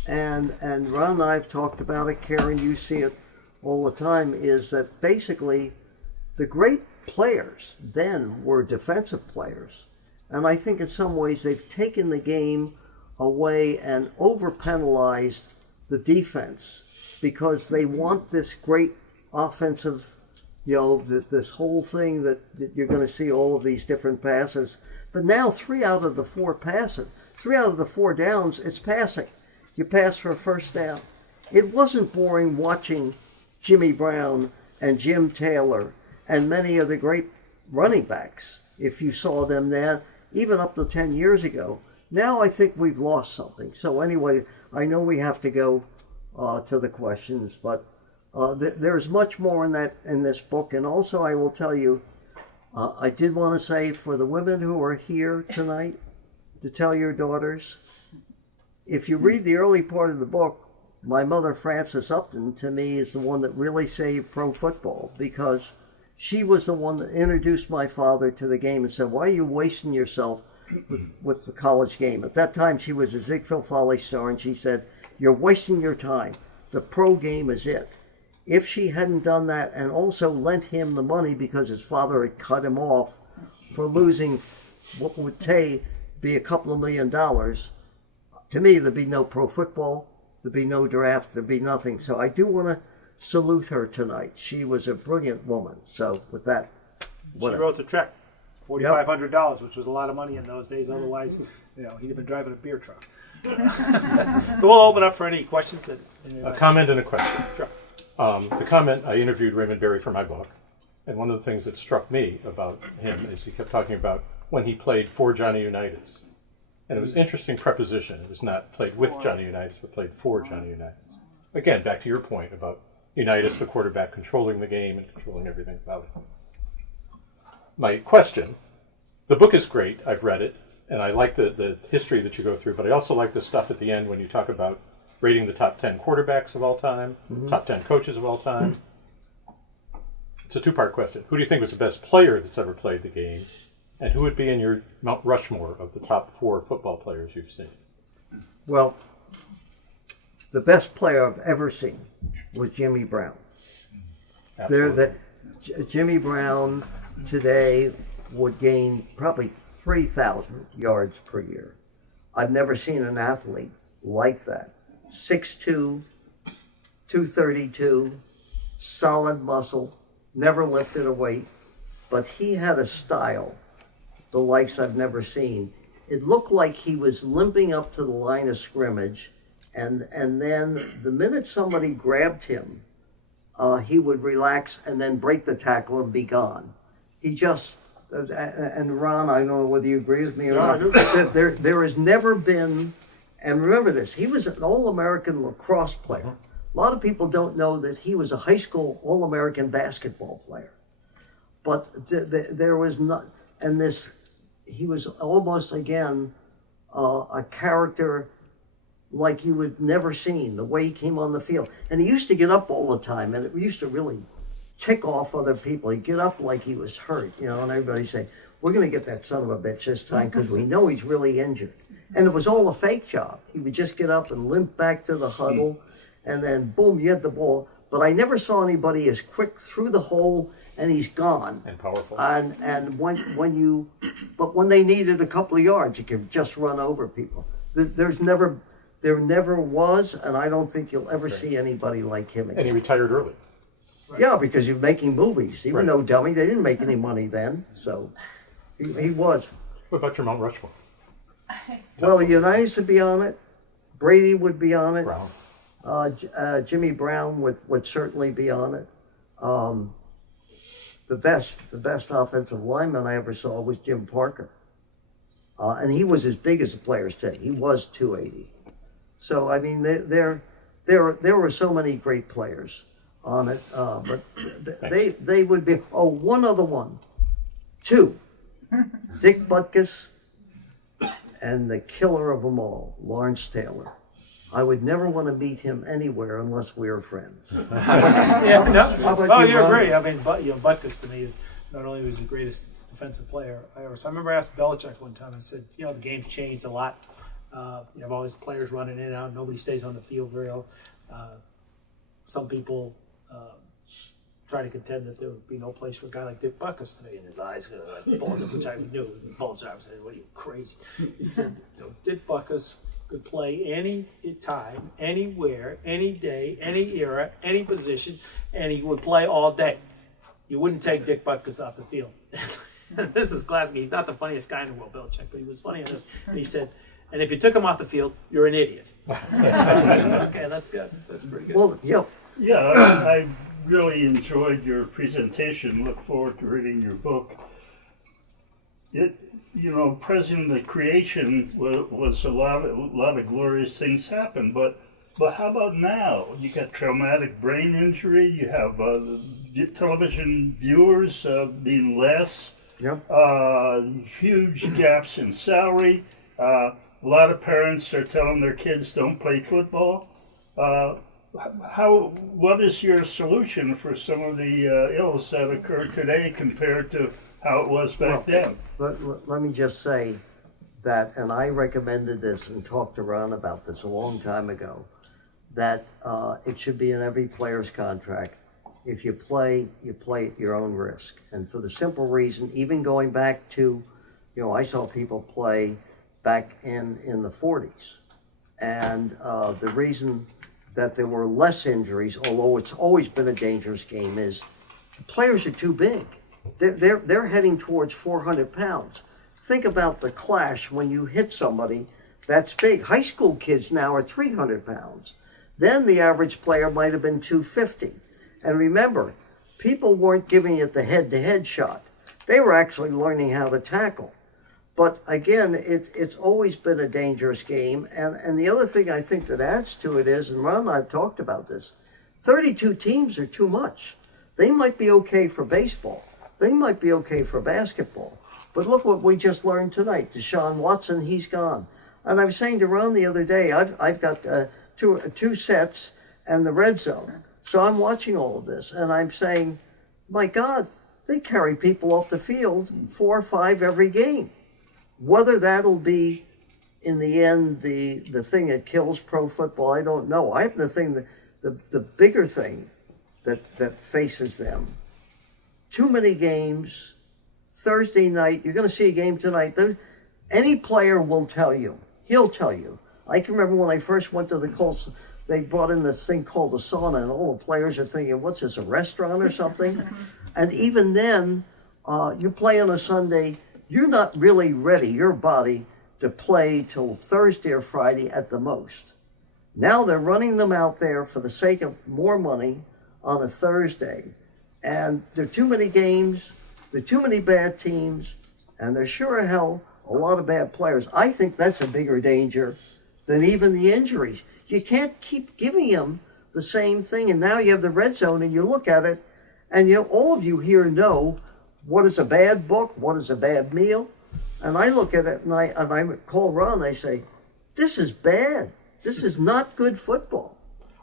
and Ron and I have talked about it. Karen, you see it all the time. Is that basically the great players then were defensive players, and I think in some ways they've taken the game away and over penalized the defense, because they want this great offensive, this whole thing that you're going to see all of these different passes. But now 3 out of the 4 downs, it's passing. You pass for a first down. It wasn't boring watching Jimmy Brown and Jim Taylor and many of the great running backs, if you saw them there, even up to 10 years ago. Now I think we've lost something. So anyway, I know we have to go to the questions, but there's much more in this book. And also I will tell you, I did want to say, for the women who are here tonight, to tell your daughters, if you read the early part of the book, my mother, Frances Upton, to me is the one that really saved pro football, because she was the one that introduced my father to the game and said, "Why are you wasting yourself with the college game?" At that time, she was a Ziegfeld Folly star, and she said, "You're wasting your time. The pro game is it." If she hadn't done that, and also lent him the money because his father had cut him off for losing what would be a couple of $1 million, to me, there'd be no pro football. there'd be no draft, there'd be nothing. So I do want to salute her tonight. She was a brilliant woman. So with that, She wrote the check, $4,500, which was a lot of money in those days. Otherwise, he'd have been driving a beer truck. So we'll open up for any questions. A comment and a question. Sure. The comment, I interviewed Raymond Berry for my book, and one of the things that struck me about him is he kept talking about when he played for Johnny Unitas. And it was interesting preposition. It was not played with Johnny Unitas, but played for Johnny Unitas. Again, back to your point about Unitas, the quarterback, controlling the game and controlling everything about it. My question, the book is great. I've read it, and I like the history that you go through, but I also like the stuff at the end when you talk about rating the top 10 quarterbacks of all time, top 10 coaches of all time. It's a two-part question. Who do you think was the best player that's ever played the game? And who would be in your Mount Rushmore of the top 4 football players you've seen? Well, the best player I've ever seen was Jimmy Brown. Jimmy Brown today would gain probably 3,000 yards per year. I've never seen an athlete like that. 6'2", 232, solid muscle, never lifted a weight, but he had a style, the likes I've never seen. It looked like he was limping up to the line of scrimmage, and then the minute somebody grabbed him, he would relax and then break the tackle and be gone. He just, and Ron, I don't know whether you agree with me or not, there has never been, and remember this, he was an All-American lacrosse player. A lot of people don't know that he was a high school All-American basketball player. But there was not, and this, he was almost, again, a character like you would never seen, the way he came on the field. And he used to get up all the time, and it used to really tick off other people. He'd get up like he was hurt, and everybody say, we're going to get that son of a bitch this time because we know he's really injured. And it was all a fake job. He would just get up and limp back to the huddle, and then boom, you had the ball. But I never saw anybody as quick through the hole, and he's gone. And powerful. And when they needed a couple of yards, he could just run over people. There never was, and I don't think you'll ever see anybody like him again. And he retired early. Right. Yeah, because he was making movies. He was Right. no dummy. They didn't make any money then, so he was. What about your Mount Rushmore? Well, Unitas would be on it. Brady would be on it. Brown. Jimmy Brown would certainly be on it. The best offensive lineman I ever saw was Jim Parker. And he was as big as the players today. He was 280. So, I mean, there were so many great players on it. But they would be, one other one. 2. Dick Butkus and the killer of them all, Lawrence Taylor. I would never want to meet him anywhere unless we were friends. You're great. Ron? I mean, Butkus to me is not only was the greatest defensive player I ever saw. I remember I asked Belichick one time and said, the game's changed a lot. You have all these players running in and out. Nobody stays on the field very well. Some people try to contend that there would be no place for a guy like Dick Butkus today, in his eyes, which I knew. Bullets, I said, "What are you, crazy?" He said, Dick Butkus could play any time, anywhere, any day, any era, any position, and he would play all day. You wouldn't take Dick Butkus off the field. This is classic. He's not the funniest guy in the world, Belichick, but he was funny on this. And he said, and if you took him off the field, you're an idiot. I said, okay, that's good. That's pretty good. Well, Yeah, I really enjoyed your presentation. Look forward to reading your book. Present the creation was a lot of glorious things happened, but how about now? You got traumatic brain injury. You have television viewers being less. Yep. Huge gaps in salary. A lot of parents are telling their kids don't play football. What is your solution for some of the ills that occur today compared to how it was back then? Let me just say that, and I recommended this and talked to Ron about this a long time ago, that it should be in every player's contract. If you play at your own risk. And for the simple reason, even going back to, I saw people play back in the 40s. And the reason that there were less injuries, although it's always been a dangerous game, is the players are too big. They're heading towards 400 pounds. Think about the clash when you hit somebody that's big. High school kids now are 300 pounds. Then the average player might have been 250. And remember, people weren't giving it the head-to-head shot. They were actually learning how to tackle. But again, it's always been a dangerous game. And the other thing I think that adds to it is, and Ron and I have talked about this, 32 teams are too much. They might be okay for baseball. They might be okay for basketball. But look what we just learned tonight. Deshaun Watson, he's gone. And I was saying to Ron the other day, I've got two sets and the red zone. So I'm watching all of this, and I'm saying, my God, they carry people off the field 4 or 5 every game. Whether that'll be, in the end, the thing that kills pro football, I don't know. I have the thing, the bigger thing that faces them. Too many games. Thursday night, you're going to see a game tonight. Any player will tell you. He'll tell you. I can remember when I first went to the Colts, they brought in this thing called the sauna, and all the players are thinking, what's this, a restaurant or something? And even then, you play on a Sunday, you're not really ready, your body, to play till Thursday or Friday at the most. Now they're running them out there for the sake of more money on a Thursday. And there are too many games, there are too many bad teams, and there's sure as hell a lot of bad players. I think that's a bigger danger than even the injuries. You can't keep giving them the same thing. And now you have the red zone, and you look at it, and all of you here know what is a bad book, what is a bad meal. And I look at it, and I call Ron, and I say, this is bad. This is not good football.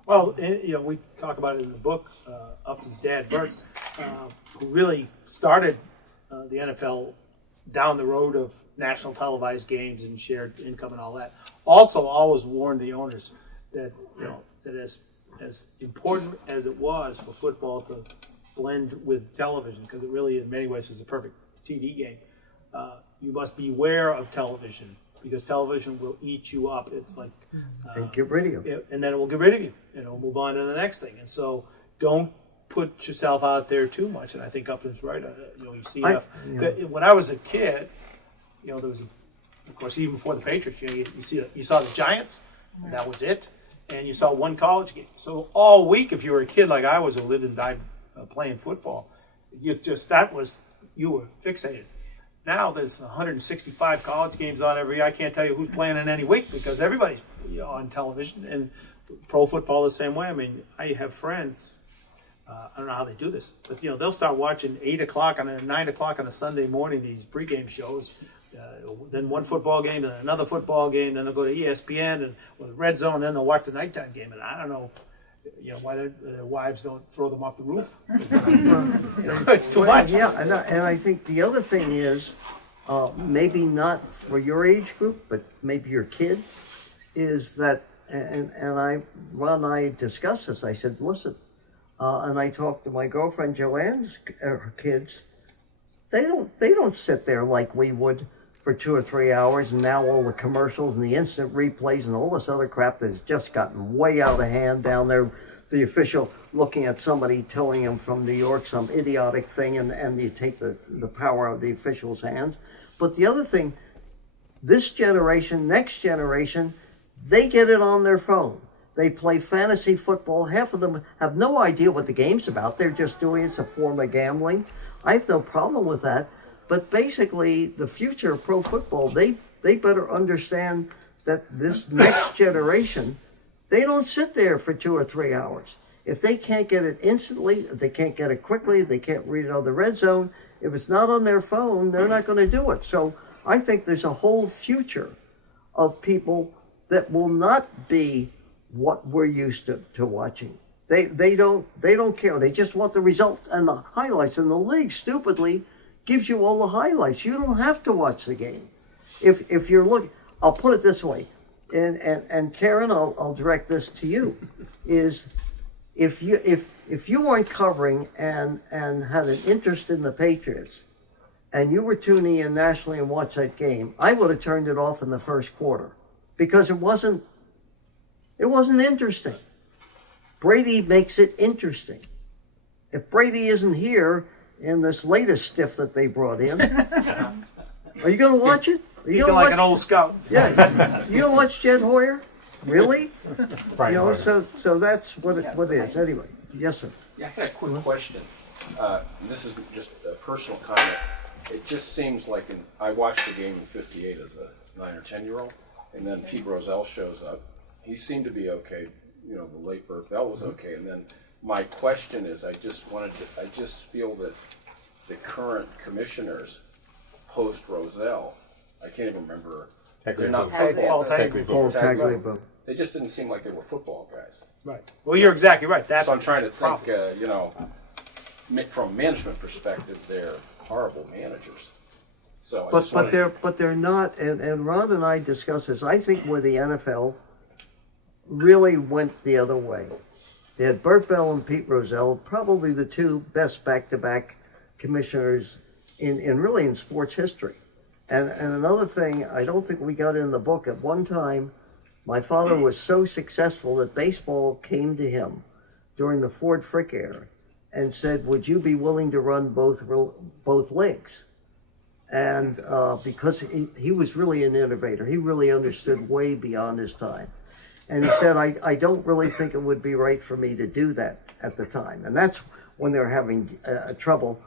Well, we talk about it in the book. Upton's dad, Bert, who really started the NFL down the road of national televised games and shared income and all that, also always warned the owners that that as important as it was for football to blend with television, because it really in many ways was the perfect TV game, you must beware of television, because television will eat you up. It's like And get rid of you. and then it will get rid of you, and it'll move on to the next thing. And so don't put yourself out there too much. And I think Upton's right. You see enough. When I was a kid, there was, of course, even before the Patriots, you saw the Giants, and that was it, and you saw one college game. So all week, if you were a kid like I was, who lived and died playing football, you were fixated. Now there's 165 college games on every. I can't tell you who's playing in any week, because everybody's on television, and pro football the same way. I mean, I have friends. I don't know how they do this, but they'll start watching 8 o'clock and 9 o'clock on a Sunday morning, these pregame shows. Then one football game, then another football game, then they'll go to ESPN and with Red Zone, then they'll watch the nighttime game. And I don't know, why their wives don't throw them off the roof. It's too much. Yeah, and I think the other thing is, maybe not for your age group, but maybe your kids, is that, and Ron and I discussed this. I said, listen, and I talked to my girlfriend Joanne's kids. They don't sit there like we would for 2 or 3 hours, and now all the commercials and the instant replays and all this other crap that has just gotten way out of hand down there. The official looking at somebody telling him from New York some idiotic thing, and you take the power out of the official's hands. But the other thing, this generation, next generation, they get it on their phone. They play fantasy football. Half of them have no idea what the game's about. They're just doing it's a form of gambling. I have no problem with that. But basically, the future of pro football, they better understand that this next generation, they don't sit there for 2 or 3 hours. If they can't get it instantly, if they can't get it quickly, they can't read it on the red zone, if it's not on their phone, they're not going to do it. So I think there's a whole future of people that will not be what we're used to watching. They don't care. They just want the result and the highlights. And the league stupidly gives you all the highlights. You don't have to watch the game. If you're looking, I'll put it this way, and Karen, I'll direct this to you, is if you weren't covering and had an interest in the Patriots, and you were tuning in nationally and watched that game, I would have turned it off in the first quarter, because it wasn't It wasn't interesting. Brady makes it interesting. If Brady isn't here in this latest stiff that they brought in, are you going to watch it? Are you You're gonna like watch, an old scout. Yeah, you going to watch Jed Hoyer? Really? Brian You know, Hoyer. so that's what it is. Anyway, yes, sir. Yeah, I had a quick question. This is just a personal comment. It just seems like I watched the game in '58 as a 9 or 10-year-old, and then Pete Rozelle shows up. He seemed to be okay. You know, the late Bert Bell was okay. And then my question is, I just feel that the current commissioners post Rozelle, I can't even remember. They're not football. Paul Tagliabue. They just didn't seem like they were football guys. Right. Well, you're exactly right. That's So I'm trying to the think, problem. from a management perspective, they're horrible managers. So I just But they're not. And Ron and I discussed this. I think where the NFL really went the other way. They had Bert Bell and Pete Rozelle, probably the two best back-to-back commissioners in sports history. And another thing, I don't think we got in the book. At one time, my father was so successful that baseball came to him during the Ford Frick era and said, "Would you be willing to run both leagues?" And because he was really an innovator, he really understood way beyond his time. And he said, I don't really think it would be right for me to do that at the time. And that's when they were having trouble,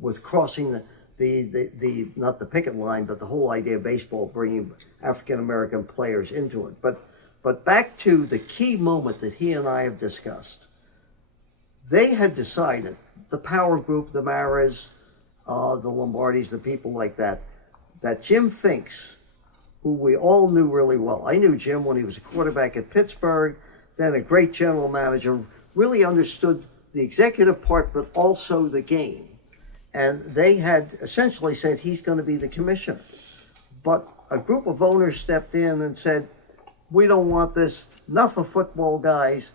with crossing the not the picket line, but the whole idea of baseball bringing African American players into it. But back to the key moment that he and I have discussed. They had decided, the power group, the Maras, the Lombardis, the people like that Jim Finks, who we all knew really well. I knew Jim when he was a quarterback at Pittsburgh, then a great general manager, really understood the executive part, but also the game. And they had essentially said he's going to be the commissioner. But a group of owners stepped in and said, we don't want this, enough of football guys,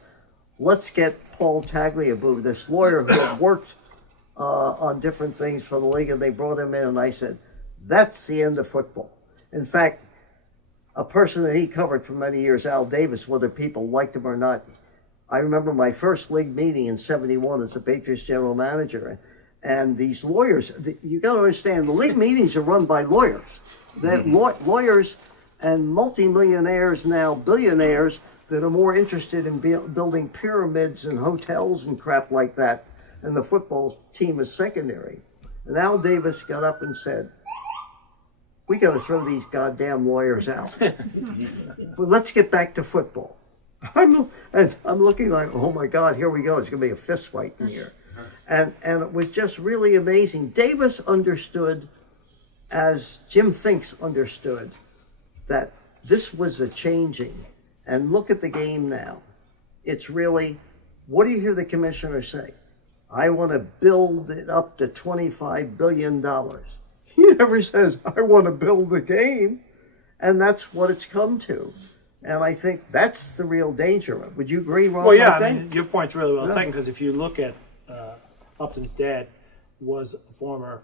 let's get Paul Tagliabue, this lawyer who had worked on different things for the league, and they brought him in, and I said, that's the end of football. In fact, a person that he covered for many years, Al Davis, whether people liked him or not, I remember my first league meeting in '71 as the Patriots general manager, and these lawyers, you got to understand, the league meetings are run by lawyers. Lawyers and multimillionaires, now billionaires, that are more interested in building pyramids and hotels and crap like that, and the football team is secondary. And Al Davis got up and said, we got to throw these goddamn lawyers out. But let's get back to football. I'm looking like, oh my God, here we go. It's going to be a fist fight in here. And it was just really amazing. Davis understood, as Jim Finks understood, that this was a changing. And look at the game now. It's really, what do you hear the commissioner say? I want to build it up to $25 billion. He never says, I want to build the game. And that's what it's come to. And I think that's the real danger of it. Would you agree, Ron? Well, yeah, like I mean, your point's really well taken, because if you look at Upton's dad was a former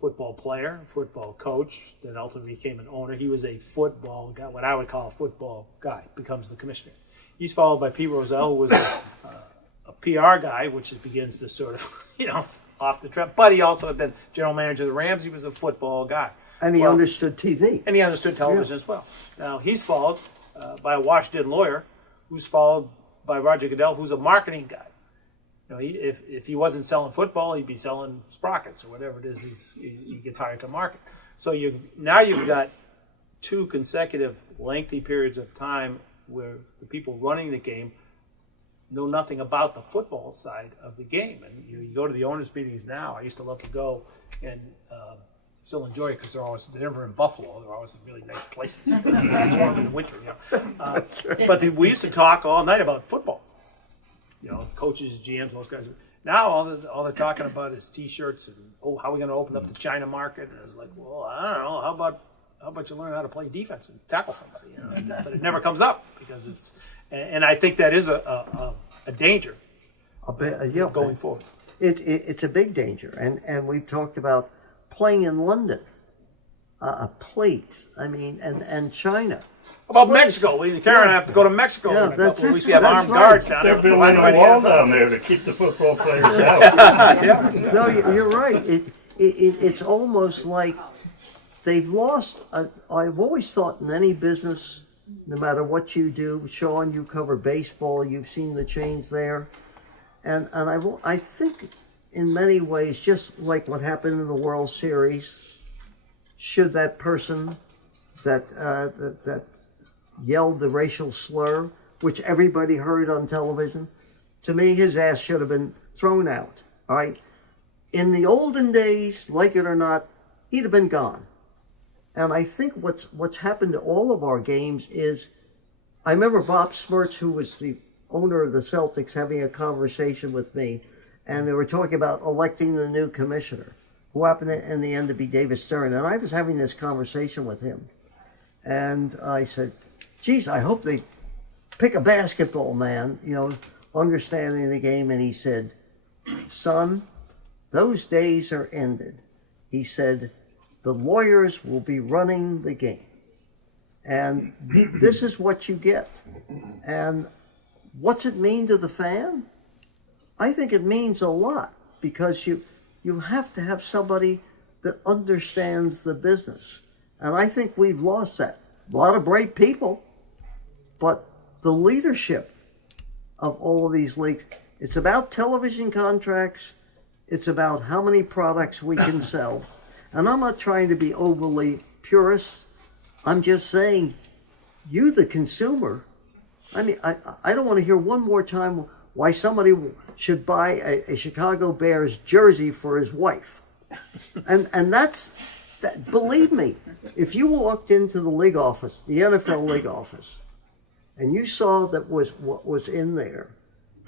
football player, football coach, then ultimately became an owner. He was a football guy, what I would call a football guy, becomes the commissioner. He's followed by Pete Rozelle, who was a PR guy, which begins to sort of, off the track. But he also had been general manager of the Rams. He was a football guy. And he understood TV. And he understood television as well. Now, he's followed by a Washington lawyer, who's followed by Roger Goodell, who's a marketing guy. If he wasn't selling football, he'd be selling sprockets or whatever it is he gets hired to market. So you've got two consecutive lengthy periods of time where the people running the game know nothing about the football side of the game. And you go to the owners' meetings now. I used to love to go and still enjoy it because they're never in Buffalo. They're always in really nice places. It's warm in the winter, But we used to talk all night about football. Coaches, GMs, those guys. Now all they're talking about is T-shirts and how are we going to open up the China market? And I was like, well, I don't know. How about you learn how to play defense and tackle somebody? But it never comes up because it's. And I think that is a danger going forward. It's a big danger, and we've talked about playing in London. Please, I mean, and China. About Mexico, Karen and I have to go to Mexico Yeah, in a that's couple of it. weeks. We have That's armed right. guards down there. They're building provided by a the wall NFL. down there to keep the football players out. No, you're right. It's almost like they've lost. I've always thought in any business, no matter what you do, Sean, you cover baseball, you've seen the change there, and I think in many ways, just like what happened in the World Series, should that person that yelled the racial slur, which everybody heard on television, to me, his ass should have been thrown out. All right. In the olden days, like it or not, he'd have been gone. And I think what's happened to all of our games is, I remember Bob Smertz, who was the owner of the Celtics, having a conversation with me, and they were talking about electing the new commissioner, who happened in the end to be David Stern. And I was having this conversation with him, and I said, geez, I hope they pick a basketball man, understanding the game. And he said, son, those days are ended. He said, the lawyers will be running the game. And this is what you get. And what's it mean to the fan? I think it means a lot, because you have to have somebody that understands the business. And I think we've lost that. A lot of great people, but the leadership of all of these leagues, it's about television contracts, it's about how many products we can sell. And I'm not trying to be overly purist. I'm just saying, you, the consumer, I mean, I don't want to hear one more time why somebody should buy a Chicago Bears jersey for his wife. And that's, believe me, if you walked into the league office, the NFL league office, and you saw that what was in there,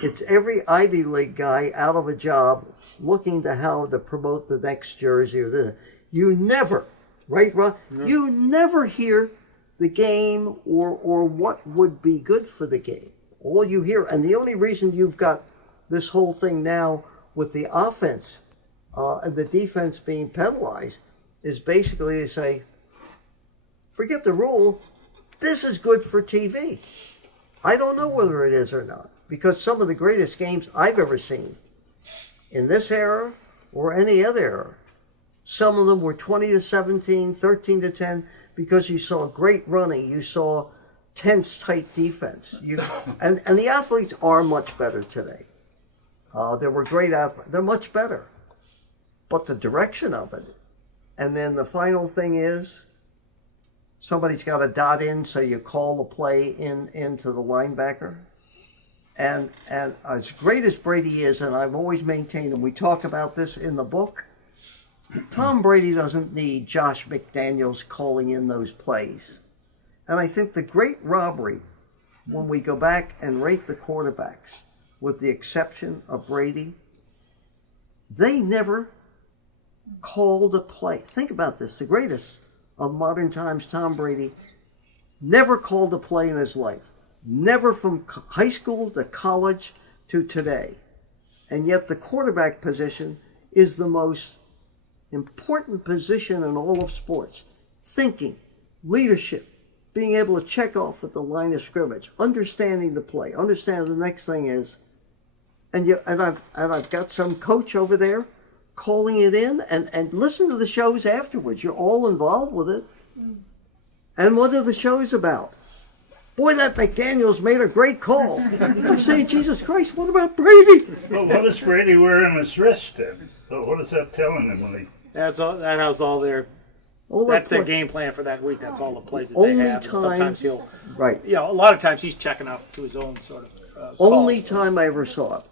it's every Ivy League guy out of a job looking to how to promote the next jersey or this. You never, right, Ron? No. You never hear the game or what would be good for the game. All you hear, and the only reason you've got this whole thing now with the offense and the defense being penalized is basically to say, forget the rule, this is good for TV. I don't know whether it is or not, because some of the greatest games I've ever seen in this era or any other era, some of them were 20-17, 13-10, because you saw great running, you saw tense, tight defense. And the athletes are much better today. There were great athletes. They're much better. But the direction of it, and then the final thing is, somebody's got to dot in, so you call the play into the linebacker. And as great as Brady is, and I've always maintained, and we talk about this in the book, Tom Brady doesn't need Josh McDaniels calling in those plays. And I think the great robbery, when we go back and rate the quarterbacks, with the exception of Brady, they never called a play. Think about this. The greatest of modern times, Tom Brady, never called a play in his life. Never from high school to college to today. And yet the quarterback position is the most important position in all of sports. Thinking, leadership, being able to check off at the line of scrimmage, understanding the play, understanding the next thing is, and I've got some coach over there calling it in, and listen to the shows afterwards. You're all involved with it. And what are the shows about? Boy, that McDaniels made a great call. I'm saying, Jesus Christ, what about Brady? Well, what is Brady wearing on his wrist then? What is that telling him when he... That has all their. That's their game plan for that week. That's all the plays that they have. And sometimes he'll. Right. A lot of times he's checking out to his own sort of. Only time I ever saw it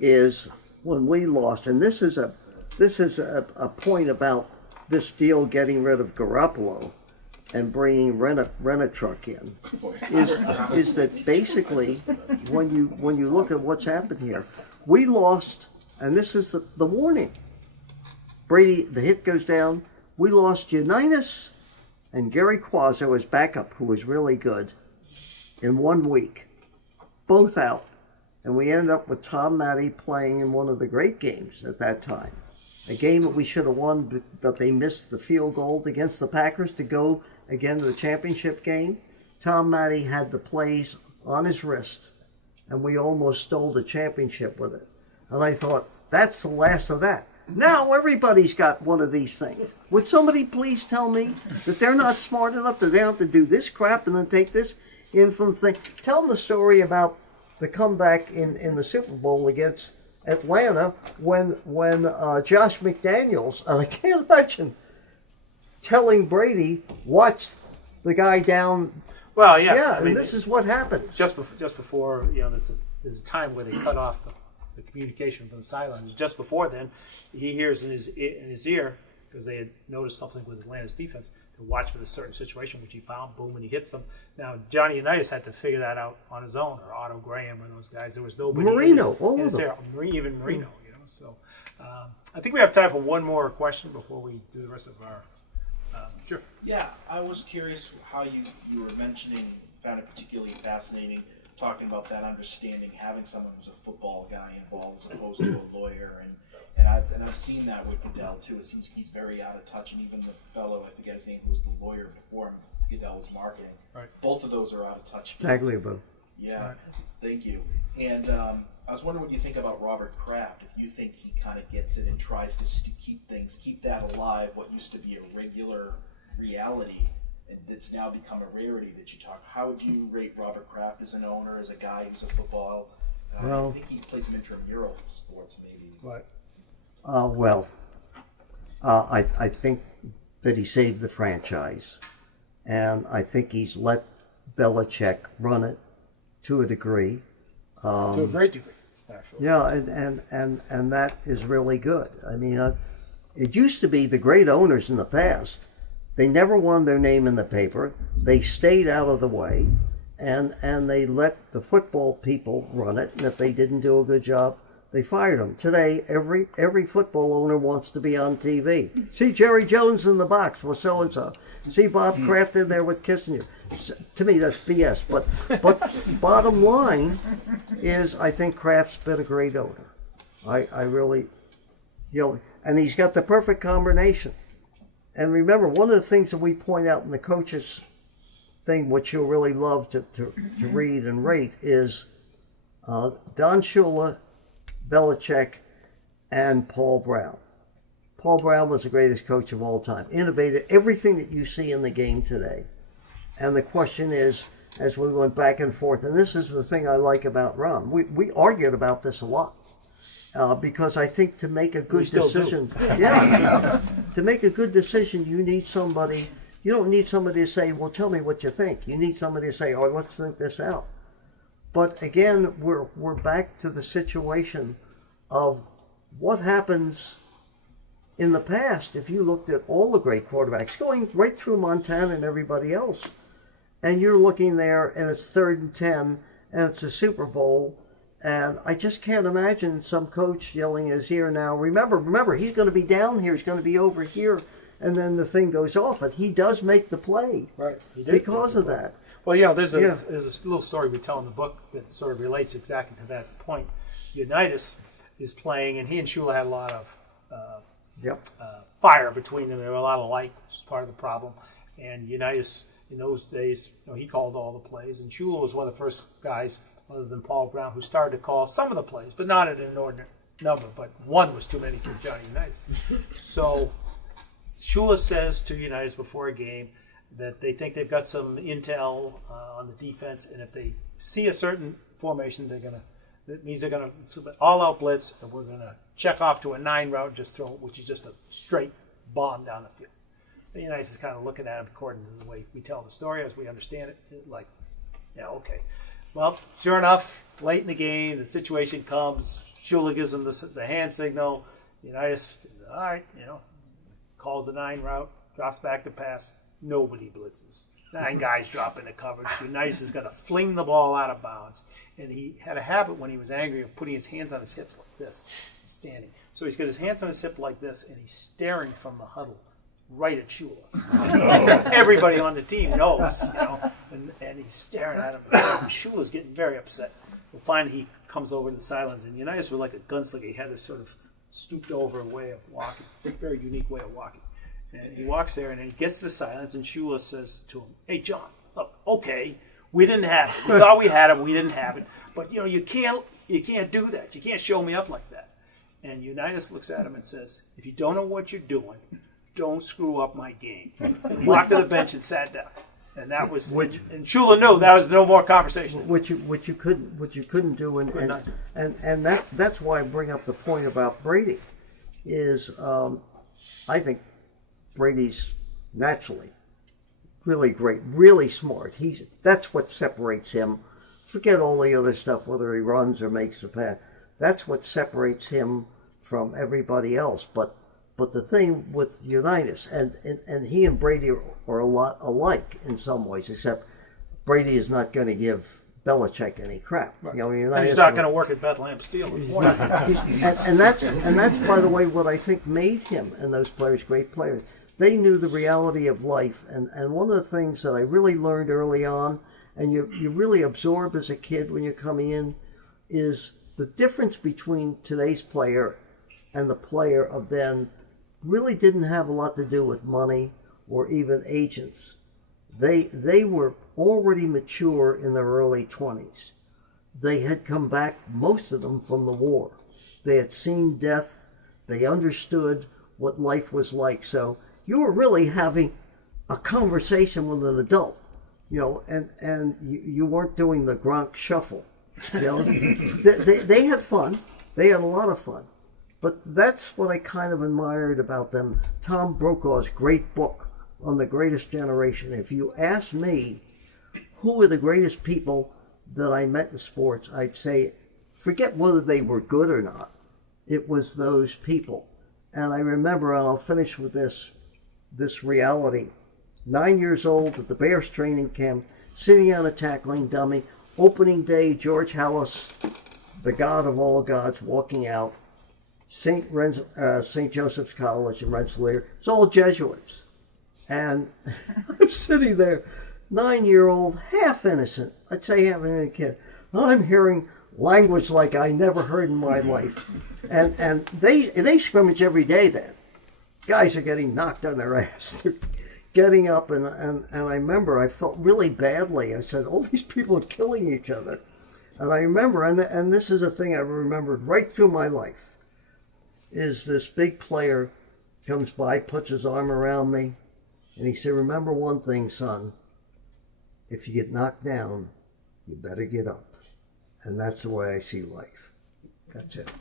is when we lost, and this is a point about this deal getting rid of Garoppolo and bringing Rent-A-Truck in, is that basically when you look at what's happened here, we lost, and this is the warning. Brady, the hit goes down. We lost Unitas and Gary Quazzo as backup, who was really good, in 1 week. Both out. And we ended up with Tom Matty playing in one of the great games at that time. A game that we should have won, but they missed the field goal against the Packers to go again to the championship game. Tom Matty had the plays on his wrist, and we almost stole the championship with it. And I thought, that's the last of that. Now everybody's got one of these things. Would somebody please tell me that they're not smart enough that they have to do this crap and then take this in from the thing? Tell them the story about the comeback in the Super Bowl against Atlanta when Josh McDaniels, and I can't imagine telling Brady, watch the guy down. Well, yeah. Yeah, I mean, and this is what happens. just before there's a time where they cut off the communication from the sidelines. Just before then, he hears in his ear, because they had noticed something with Atlanta's defense, to watch for this certain situation, which he found. Boom, and he hits them. Now Johnny Unitas had to figure that out on his own, or Otto Graham and those guys. There was nobody. Marino, all in of his them. ear. Even Marino. So I think we have time for one more question before we do the rest of our. Sure. Yeah, I was curious how you were mentioning, found it particularly fascinating, talking about that understanding, having someone who's a football guy involved as opposed to a lawyer, and I've seen that with Goodell too. It seems he's very out of touch, and even the fellow, I forget his name, who was the lawyer before him, Goodell was marketing. Right. Both of those are out of touch. Tagliabue. Yeah, Right. Thank you. And I was wondering what you think about Robert Kraft. If you think he kind of gets it and tries to keep that alive, what used to be a regular reality, and it's now become a rarity that you talk. How would you rate Robert Kraft as an owner, as a guy who's a football? Well, I think he played some intramural sports, maybe. Right. I think that he saved the franchise, and I think he's let Belichick run it to a degree. To a great degree, actually. Yeah, and that is really good. I mean, it used to be the great owners in the past. They never wanted their name in the paper. They stayed out of the way, and they let the football people run it. And if they didn't do a good job, they fired them. Today, every football owner wants to be on TV. See Jerry Jones in the box with so and so. See Bob Kraft in there with Kissinger. To me, that's BS. But bottom line is, I think Kraft's been a great owner. I really, and he's got the perfect combination. And remember, one of the things that we point out in the coaches thing, which you'll really love to read and rate, is Don Shula, Belichick, and Paul Brown. Paul Brown was the greatest coach of all time. Innovated everything that you see in the game today. And the question is, as we went back and forth, and this is the thing I like about Ron, we argued about this a lot. Because I think to make a good decision, to make a good decision, you need somebody. You don't need somebody to say, "Well, tell me what you think." You need somebody to say, "Oh, let's think this out." But again, we're back to the situation of what happens in the past. If you looked at all the great quarterbacks, going right through Montana and everybody else, and you're looking there, and it's 3rd and 10, and it's a Super Bowl. And I just can't imagine some coach yelling in his ear now, remember, he's going to be down here, he's going to be over here, and then the thing goes off. And he does make the play Right. He did because of that. Well, there's a little story we tell in the book that sort of relates exactly to that point. Unitas is playing, and he and Shula had a lot of fire between them. There were a lot of light, which is part of the problem. And Unitas, in those days, he called all the plays, and Shula was one of the first guys, other than Paul Brown, who started to call some of the plays, but not at an inordinate number. But one was too many for Johnny Unitas. So Shula says to Unitas before a game that they think they've got some intel on the defense, and if they see a certain formation, that means they're gonna all-out blitz, and we're gonna check off to a 9 route, which is just a straight bomb down the field. And Unitas is kind of looking at him according to the way we tell the story, as we understand it, like, yeah, okay. Well, sure enough, late in the game, the situation comes. Shula gives them the hand signal. Unitas, all right, calls the 9 route, drops back to pass. Nobody blitzes. 9 guys drop into coverage. Unitas is going to fling the ball out of bounds. And he had a habit when he was angry of putting his hands on his hips like this, and standing. So he's got his hands on his hip like this, and he's staring from the huddle right at Shula. Everybody on the team knows, and he's staring at him. And Shula's getting very upset. Well, finally, he comes over to the sidelines, and Unitas was like a gunslinger. He had this sort of stooped over way of walking, very unique way of walking. And he walks there, and he gets to the silence, and Shula says to him, "Hey, John, look, okay, we didn't have it. We thought we had it, we didn't have it. But you can't do that. You can't show me up like that. And Unitas looks at him and says, if you don't know what you're doing, don't screw up my game. And walked to the bench and sat down. And that was, and Shula knew that was no more conversation. What you couldn't do, and that's why I bring up the point about Brady, is I think Brady's naturally really great, really smart. That's what separates him. Forget all the other stuff, whether he runs or makes a pass. That's what separates him from everybody else. But the thing with Unitas, and he and Brady are a lot alike in some ways, except Brady is not going to give Belichick any crap. Right. Unitas he's not going to work at Bethlehem Steel. and that's by the way what I think made him and those players great players. They knew the reality of life, and one of the things that I really learned early on, and you really absorb as a kid when you're coming in, is the difference between today's player and the player of then really didn't have a lot to do with money or even agents. They were already mature in their early 20s. They had come back, most of them, from the war. They had seen death. They understood what life was like. So you were really having a conversation with an adult, and you weren't doing the Gronk shuffle. They had fun. They had a lot of fun. But that's what I kind of admired about them. Tom Brokaw's great book on the greatest generation. If you ask me who were the greatest people that I met in sports, I'd say, forget whether they were good or not. It was those people. And I remember, and I'll finish with this reality. 9 years old at the Bears training camp, sitting on a tackling dummy. Opening day, George Hallis, the god of all gods, walking out. St. Joseph's College in Rensselaer. It's all Jesuits. And I'm sitting there, 9-year-old, half innocent. I'd say half innocent kid. I'm hearing language like I never heard in my life. And they scrimmage every day then. Guys are getting knocked on their ass. They're getting up, and I remember I felt really badly. I said, all these people are killing each other. And I remember, and this is a thing I remembered right through my life, is this big player comes by, puts his arm around me, and he said, remember one thing, son, if you get knocked down, you better get up. And that's the way I see life. That's it.